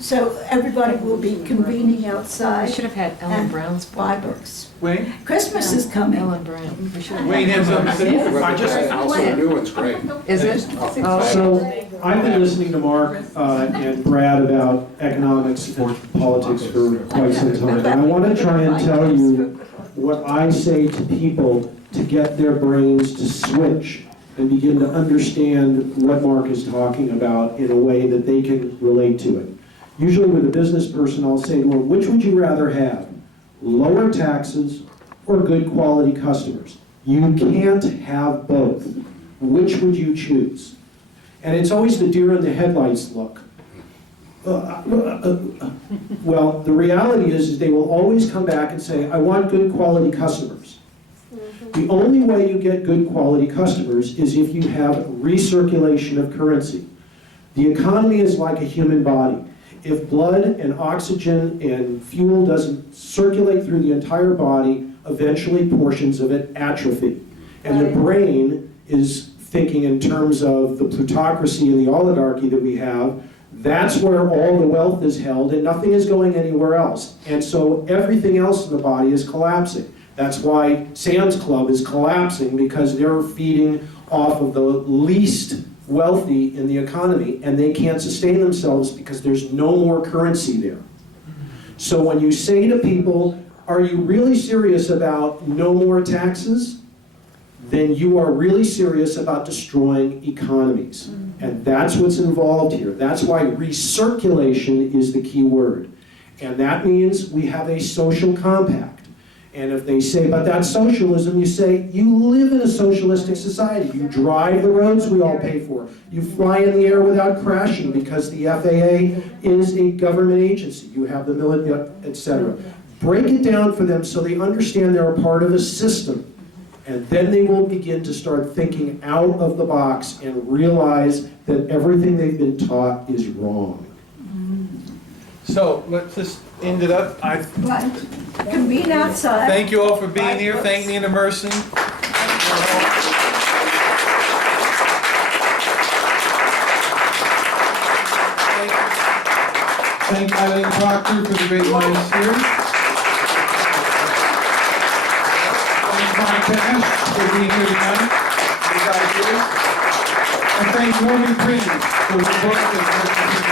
So everybody will be convening We outside should have had Ellen and Brown's buy book. books. Wayne? Christmas is coming. Ellen Brown. We should have- Wayne had something to say? And also the new one's great. Is it? Oh. So, I've been listening to Mark and Brad about economics and politics for quite some time. And I want to try and tell you what I say to people to get their brains to switch and begin to understand what Mark is talking about in a way that they can relate to it. Usually with a business person, I'll say to them, which would you rather have? Lower taxes or good quality customers? You can't have both. Which would you choose? And it's always the deer in the headlights look. Well, the reality is they will always come back and say, I want good quality customers. The only way you get good quality customers is if you have recirculation of currency. The economy is like a human body. If blood and oxygen and fuel doesn't circulate through the entire body, eventually portions of it atrophy. And the brain is thinking in terms of the plutocracy and the oligarchy that we have. That's where all the wealth is held and nothing is going anywhere else. And so everything else in the body is collapsing. That's why Sam's Club is collapsing, because they're feeding off of the least wealthy in the economy, and they can't sustain themselves because there's no more currency there. So when you say to people, are you really serious about no more taxes? Then you are really serious about destroying economies. And that's what's involved here. That's why recirculation is the key word. And that means we have a social compact. And if they say, but that's socialism, you say, you live in a socialistic society. You drive the roads we all pay for. You fly in the air without crashing because the FAA is a government agency. You have the military, etc. Break it down for them so they understand they're a part of a system. And then they will begin to start thinking out of the box and realize that everything they've been taught is wrong. So let's just end it up. Right. Convene outside. Thank you all for being here. Thank Nina Merson. Thank Eileen Proctor for the great minds here. Thank Mike Pash for being here tonight. And thank Nomi Prins for the book that